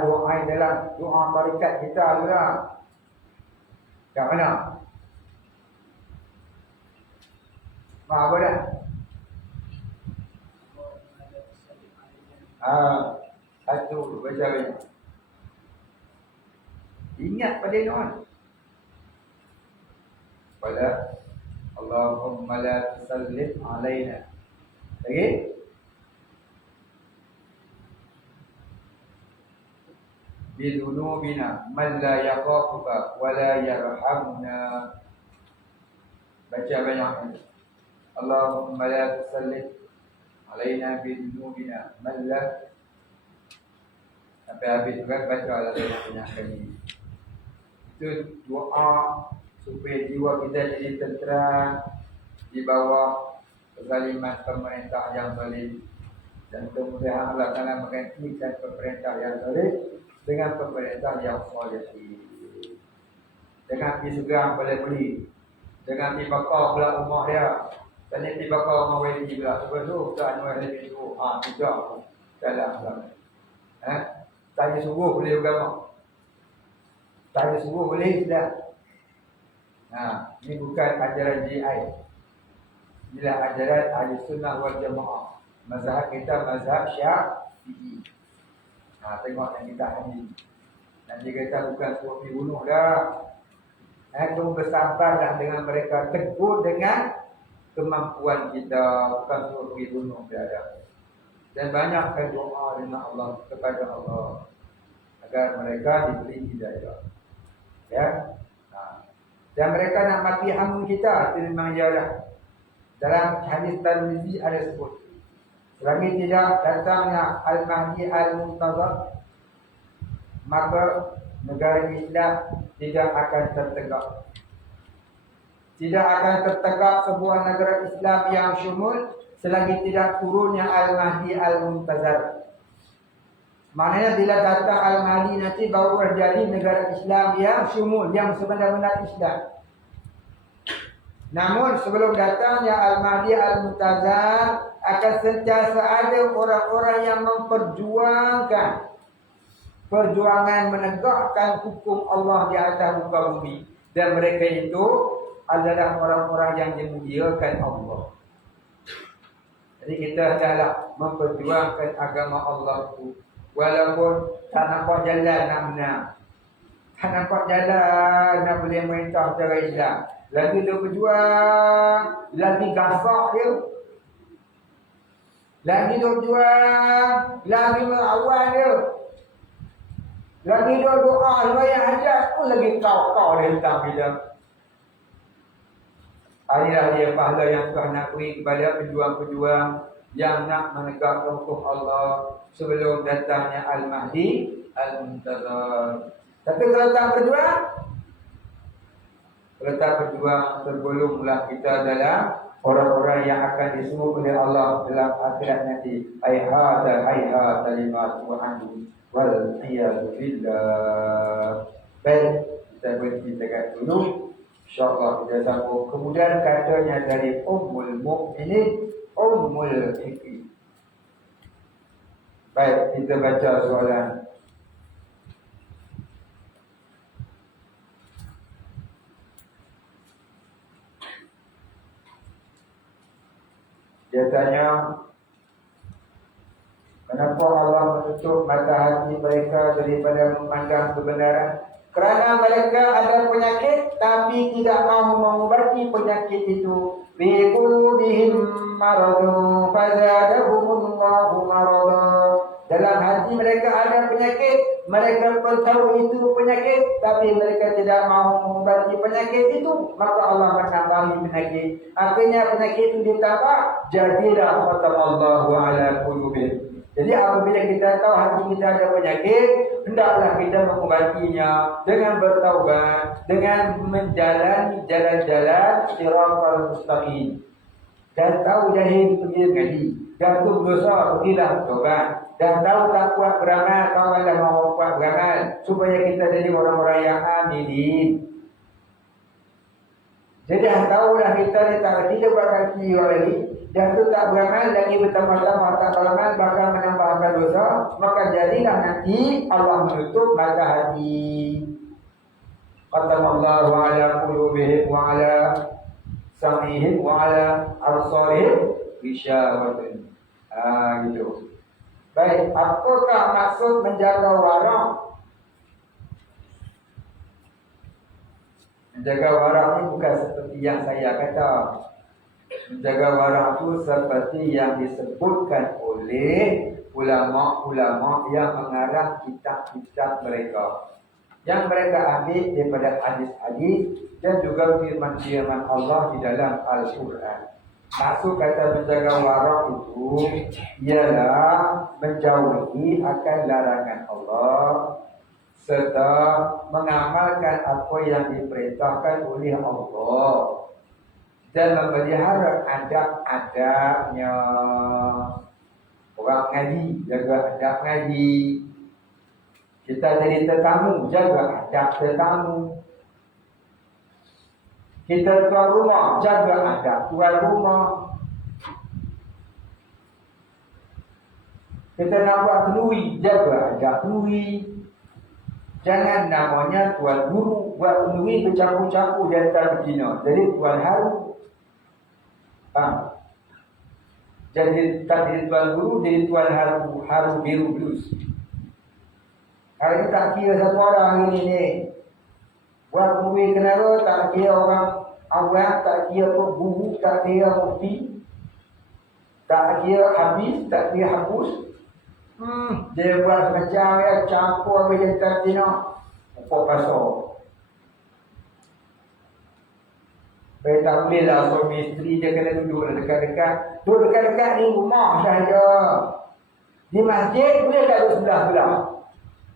Doa dalam doa tarikat kita juga. Kat mana? Apa dah? Satu baca banyak. Ingat pada doa. Pada Allahumma la tusallit alaina. Lagi? Bidunubina man la yakhafuka wa la yarhamuna. Baca banyak. Allahumma la tusallit alaina bidunubina man la. Sampai habis juga baca lah banyak kali. Itu doa supaya jiwa kita jadi tenteram di bawah kezaliman pemerintah yang zalim, dan kemudian Allah Taala menggantikan pemerintah yang zalim dengan pemerintah yang soleh. Dengan pergi segang boleh beli, dengan pergi bakar pula rumah dia, dan pergi bakar rumah wali pula. Sebab tu tak ada lebih tu. Tidak dalam. Tanya sungguh boleh agama. Tanya sungguh boleh tidak. Ini bukan ajaran GI. Inilah ajaran Ahli Sunnah wal Jamaah. Mazhab kita mazhab Syafi'i. Tengok yang kita hadis. Nanti kata bukan suruh dibunuh dah. Kamu bersabarlah dengan mereka, tegur dengan kemampuan kita, bukan suruh dibunuh dah. Dan banyakkan doa dengan Allah kepada Allah agar mereka diberi hidayah. Ya. Dan mereka nak mati hamun kita, itu memang ialah. Dalam hadis Tirmizi ada sebut, selagi tidak datangnya Al-Mahdi Al-Muntazar, maka negara Islam tidak akan tertegak. Tidak akan tertegak sebuah negara Islam yang syumul selagi tidak turunnya Al-Mahdi Al-Muntazar. Maknanya bila datang Al-Mahdi nanti baru terjadi negara Islam yang syumul, yang sebenar-benar Islam. Namun sebelum datangnya Al-Mahdi Al-Muntazar akan sentiasa ada orang-orang yang memperjuangkan perjuangan menegakkan hukum Allah di atas muka bumi, dan mereka itu adalah orang-orang yang dimuliakan Allah. Jadi kita adalah memperjuangkan agama Allah itu, walaupun tak nampak jalan nak menang, tak nampak jalan nak boleh merintah cara Islam, lagi dia berjuang, lagi gasak dia, lagi dia berjuang, lagi melawan dia, lagi dia doa sembahyang hajat pun lagi kau dia tentang kita. Inilah dia pahala yang Tuhan nak beri kepada pejuang-pejuang yang nak menegakkan hukum Allah sebelum datangnya Al-Mahdi Al-Muntazar. Tapi kalau tak berjuang, tergolonglah kita dalam orang-orang yang akan disuruh oleh Allah dalam akhirat nanti. Hayhata lima tu'adu wal iyadu billah. Baik, kita berhenti dekat dulu. InsyaAllah kita sambung. Kemudian katanya dari Ummul Mu'minin, Ummul Hikmah. Baik, kita baca soalan. Dia tanya, kenapa Allah menutup mata hati mereka daripada memandang kebenaran? Kerana mereka ada penyakit tapi tidak mahu mengobati penyakit itu. Bi qulubihim maradun fazadahumullahu maradan. Dalam hati mereka ada penyakit, mereka pun tahu itu penyakit, tapi mereka tidak mahu mengobati penyakit itu, maka Allah menambahi penyakit. Akhirnya penyakit itu ditambah, jadilah khatamallahu ala qulubihim. Jadi apabila kita tahu hati kita ada penyakit, hendaklah kita mengobatinya dengan bertaubat, dengan menjalani jalan-jalan siratal mustaqim. Dan tahu jahil pergi ngaji, dan tu berdosa pergilah tobat. Dan tahu tak kuat beramal, kawanlah mau kuat beramal, supaya kita jadi orang-orang yang amilin. Jadi tahulah kita ni tak tidak bakal kira lagi. Dan tu tak beramal lagi bertambah-tambah tak beramal bakal menambahkan dosa. Maka jadilah nanti Allah menutup mata hati. Qatallahu ala qulubihim wa ala sam'ihim wa ala absarihim ghisyawatun. Gitu. Baik, apakah maksud menjaga warak? Menjaga warak ini bukan seperti yang saya kata. Menjaga warak itu seperti yang disebutkan oleh ulama-ulama yang mengarang kitab-kitab mereka. Yang mereka ambil daripada hadis-hadis dan juga firman-firman Allah di dalam Al-Quran. Maksud kata menjaga warak itu ialah menjauhi akan larangan Allah serta mengamalkan apa yang diperintahkan oleh Allah dan memelihara adab-adabnya. Orang ngaji, jaga adab ngaji. Kita jadi tetamu, jaga adab tetamu. Kita tuan rumah, jaga adab tuan rumah. Kita nak buat kenduri, jaga adab kenduri. Jangan namanya tuan guru, buat kenduri bercampur-campur di antara betina. Jadi tuan haru. Jadi tak jadi tuan guru, jadi tuan haru, haru biru blues. Hari ini tak kira satu orang hari ini. Buat kenduri kenara, tak kira orang awam, tak kira guru, tak kira mufti, tak kira habis, tak kira hapus. Dia buat macam ya, campur dengan betina. Upah pasal. Baik tak boleh lah suami isteri dia kena duduk dekat-dekat. Duduk dekat-dekat di rumah sahaja. Di masjid boleh tak duduk sebelah-sebelah.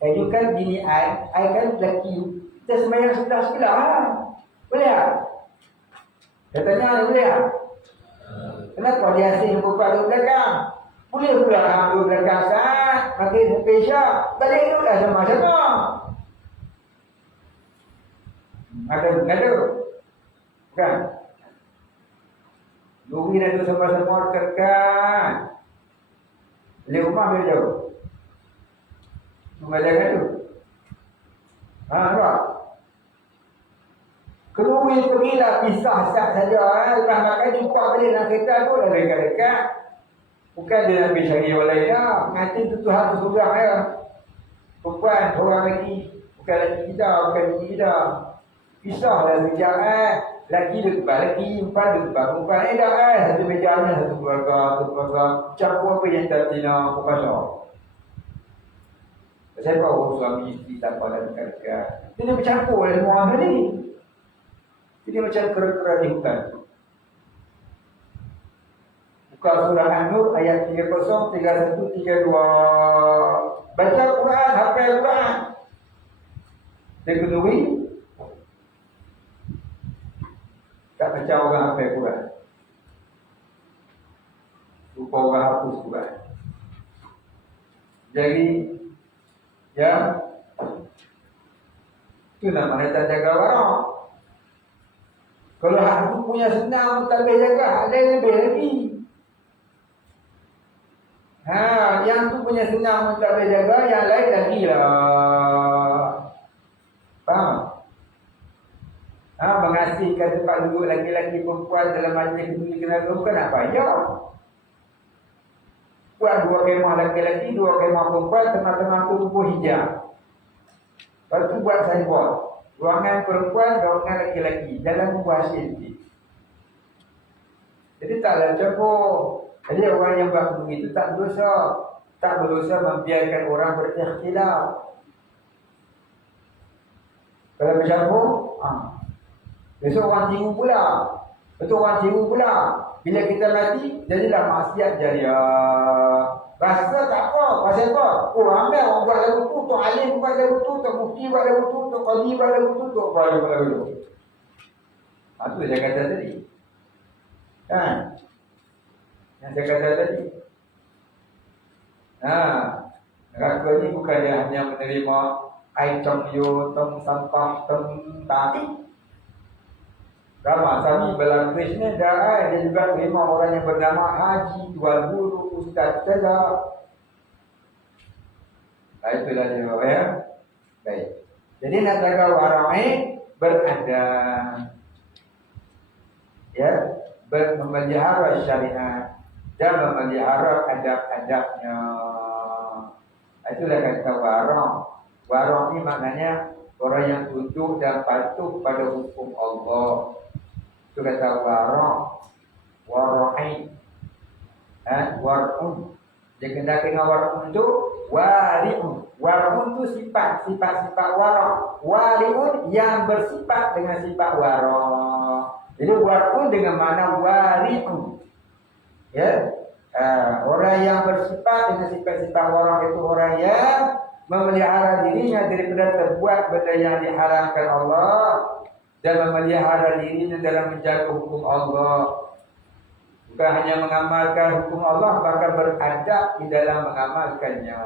You kan bini I kan lelaki. Kita sembahyang sebelah-sebelah lah. Boleh tak? Katanya boleh tak? Kenapa dia asing perempuan duduk belakang? Boleh pula duduk belakang saat makin spesial. Balik duduklah sama-sama. Ada. Bukan? Luri dan duduk sama-sama dekat. Beli rumah boleh jauh. Rumah jaga tu. Nampak? Kelui pergilah pisah sat saja. Lepas makan jumpa balik dalam kereta tu dah dekat-dekat. Bukan dia nak pergi cari orang lain dah. Nanti tu Tuhan tu seorang ya. Perempuan, orang lelaki. Bukan lelaki kita, bukan lelaki kita. Pisahlah sekejap Lelaki duduk tempat lelaki, perempuan duduk tempat perempuan. Dah satu meja ni, satu keluarga. Campur apa yang tak tina pasal. Saya tahu suami isteri tanpa dan dekat-dekat. Dia bercampur dengan semua tadi. Jadi macam kera-kera di hutan. Buka surah An-Nur ayat 30, 31, 32. Baca Quran, hafal Quran. Dia kenduri. Tak macam orang hafal Quran. Rupa orang hapus Quran. Jadi ya, itu namanya tak jaga warak. Kalau aku punya senang tak boleh jaga, ada yang lebih lagi. Yang tu punya senang tak boleh jaga, yang lain lagi lah. Faham? Mengasihkan tempat duduk laki-laki perempuan dalam majlis kenduri kenaga bukan nak payah. Buat 2 kemah laki-laki, 2 kemah perempuan, tengah-tengah tu tubuh hijab. Lepas tu buat signboard. Ruangan perempuan, ruangan laki-laki. Dalam buah hasil sikit. Jadi taklah campur. Jadi orang yang buat begitu tak berdosa. tak berdosa membiarkan orang berikhtilaf. Kalau bercampur, besok orang tiru pula. Betul orang tiru pula. Bila kita mati, jadilah maksiat jariah. Rasa tak apa. Pasal apa? Oh, ramai orang buat lagu tu. Tok Alim buat lagu tu. Tok Mufti buat lagu tu. Tok Qadi buat lagu tu. Tok Qadi buat lagu tu. Itu saya kata tadi. Kan? Yang saya kata tadi. Neraka ni bukan dia hanya menerima item yo, tong sampah, tong tadi. Rama Sami Balang Krishna dah dia juga terima orang yang bernama Haji, Tuan Guru, Ustaz saja. Itulah dia ya. Baik. Jadi nak jaga warai berada, ya, memelihara syariat dan memelihara adab-adabnya. Itulah kata warang. Warang ni maknanya orang yang tunduk dan patuh pada hukum Allah. Itu kata warang. Wara'i. War'un. Dia kena dengan war'un tu wari'un. War'un tu sifat warang. Wari'un yang bersifat dengan sifat warang. Jadi war'un dengan makna wari'un. Ya. Orang yang bersifat dengan sifat-sifat warang itu orang yang memelihara dirinya daripada terbuat benda yang diharamkan Allah dan memelihara dirinya dalam menjaga hukum Allah. Bukan hanya mengamalkan hukum Allah, bahkan beradab di dalam mengamalkannya.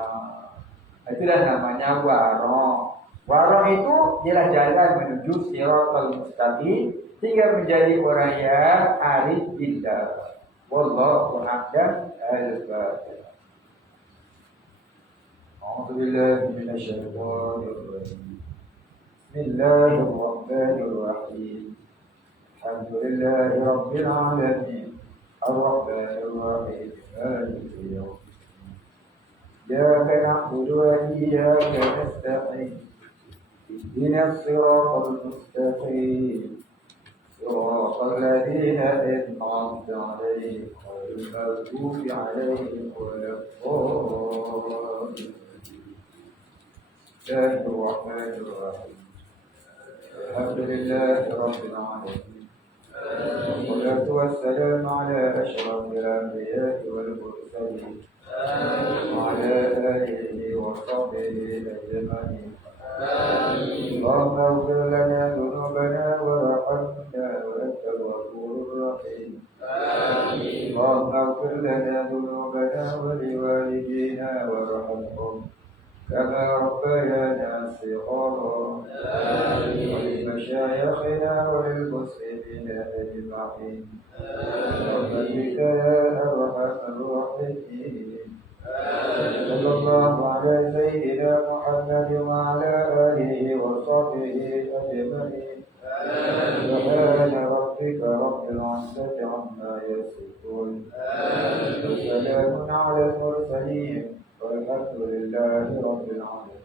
Itulah namanya warang. Warang itu ialah jalan menuju siratal mustaqim sehingga menjadi orang yang arif billah. Wallahu a'lam. Al-Fatihah. أعوذ بالله من الشيطان الرجيم بسم الله الرحمن الرحيم الحمد لله رب العالمين الرحمن الرحيم مالك يوم الدين إياك نعبد وإياك نستعين اهدنا الصراط المستقيم صراط الذين أنعمت عليهم غير المغضوب عليهم ولا الضالين الله الرحمن الرحيم الحمد لله رب العالمين والصلاة والسلام على أشرف الأنبياء والمرسلين وعلى آله وصحبه أجمعين اللهم اغفر لنا ذنوبنا وارحمنا وأنت الغفور الرحيم اللهم اغفر لنا ذنوبنا ولوالدينا وارحمهم كما ربيانا صغارا ولمشايخنا وللمسلمين أجمعين برحمتك يا أرحم الراحمين صلى الله على سيدنا محمد وعلى آله وصحبه أجمعين سبحان ربك رب العزة عما يصفون وسلام على المرسلين والحمد لله رب العالمين.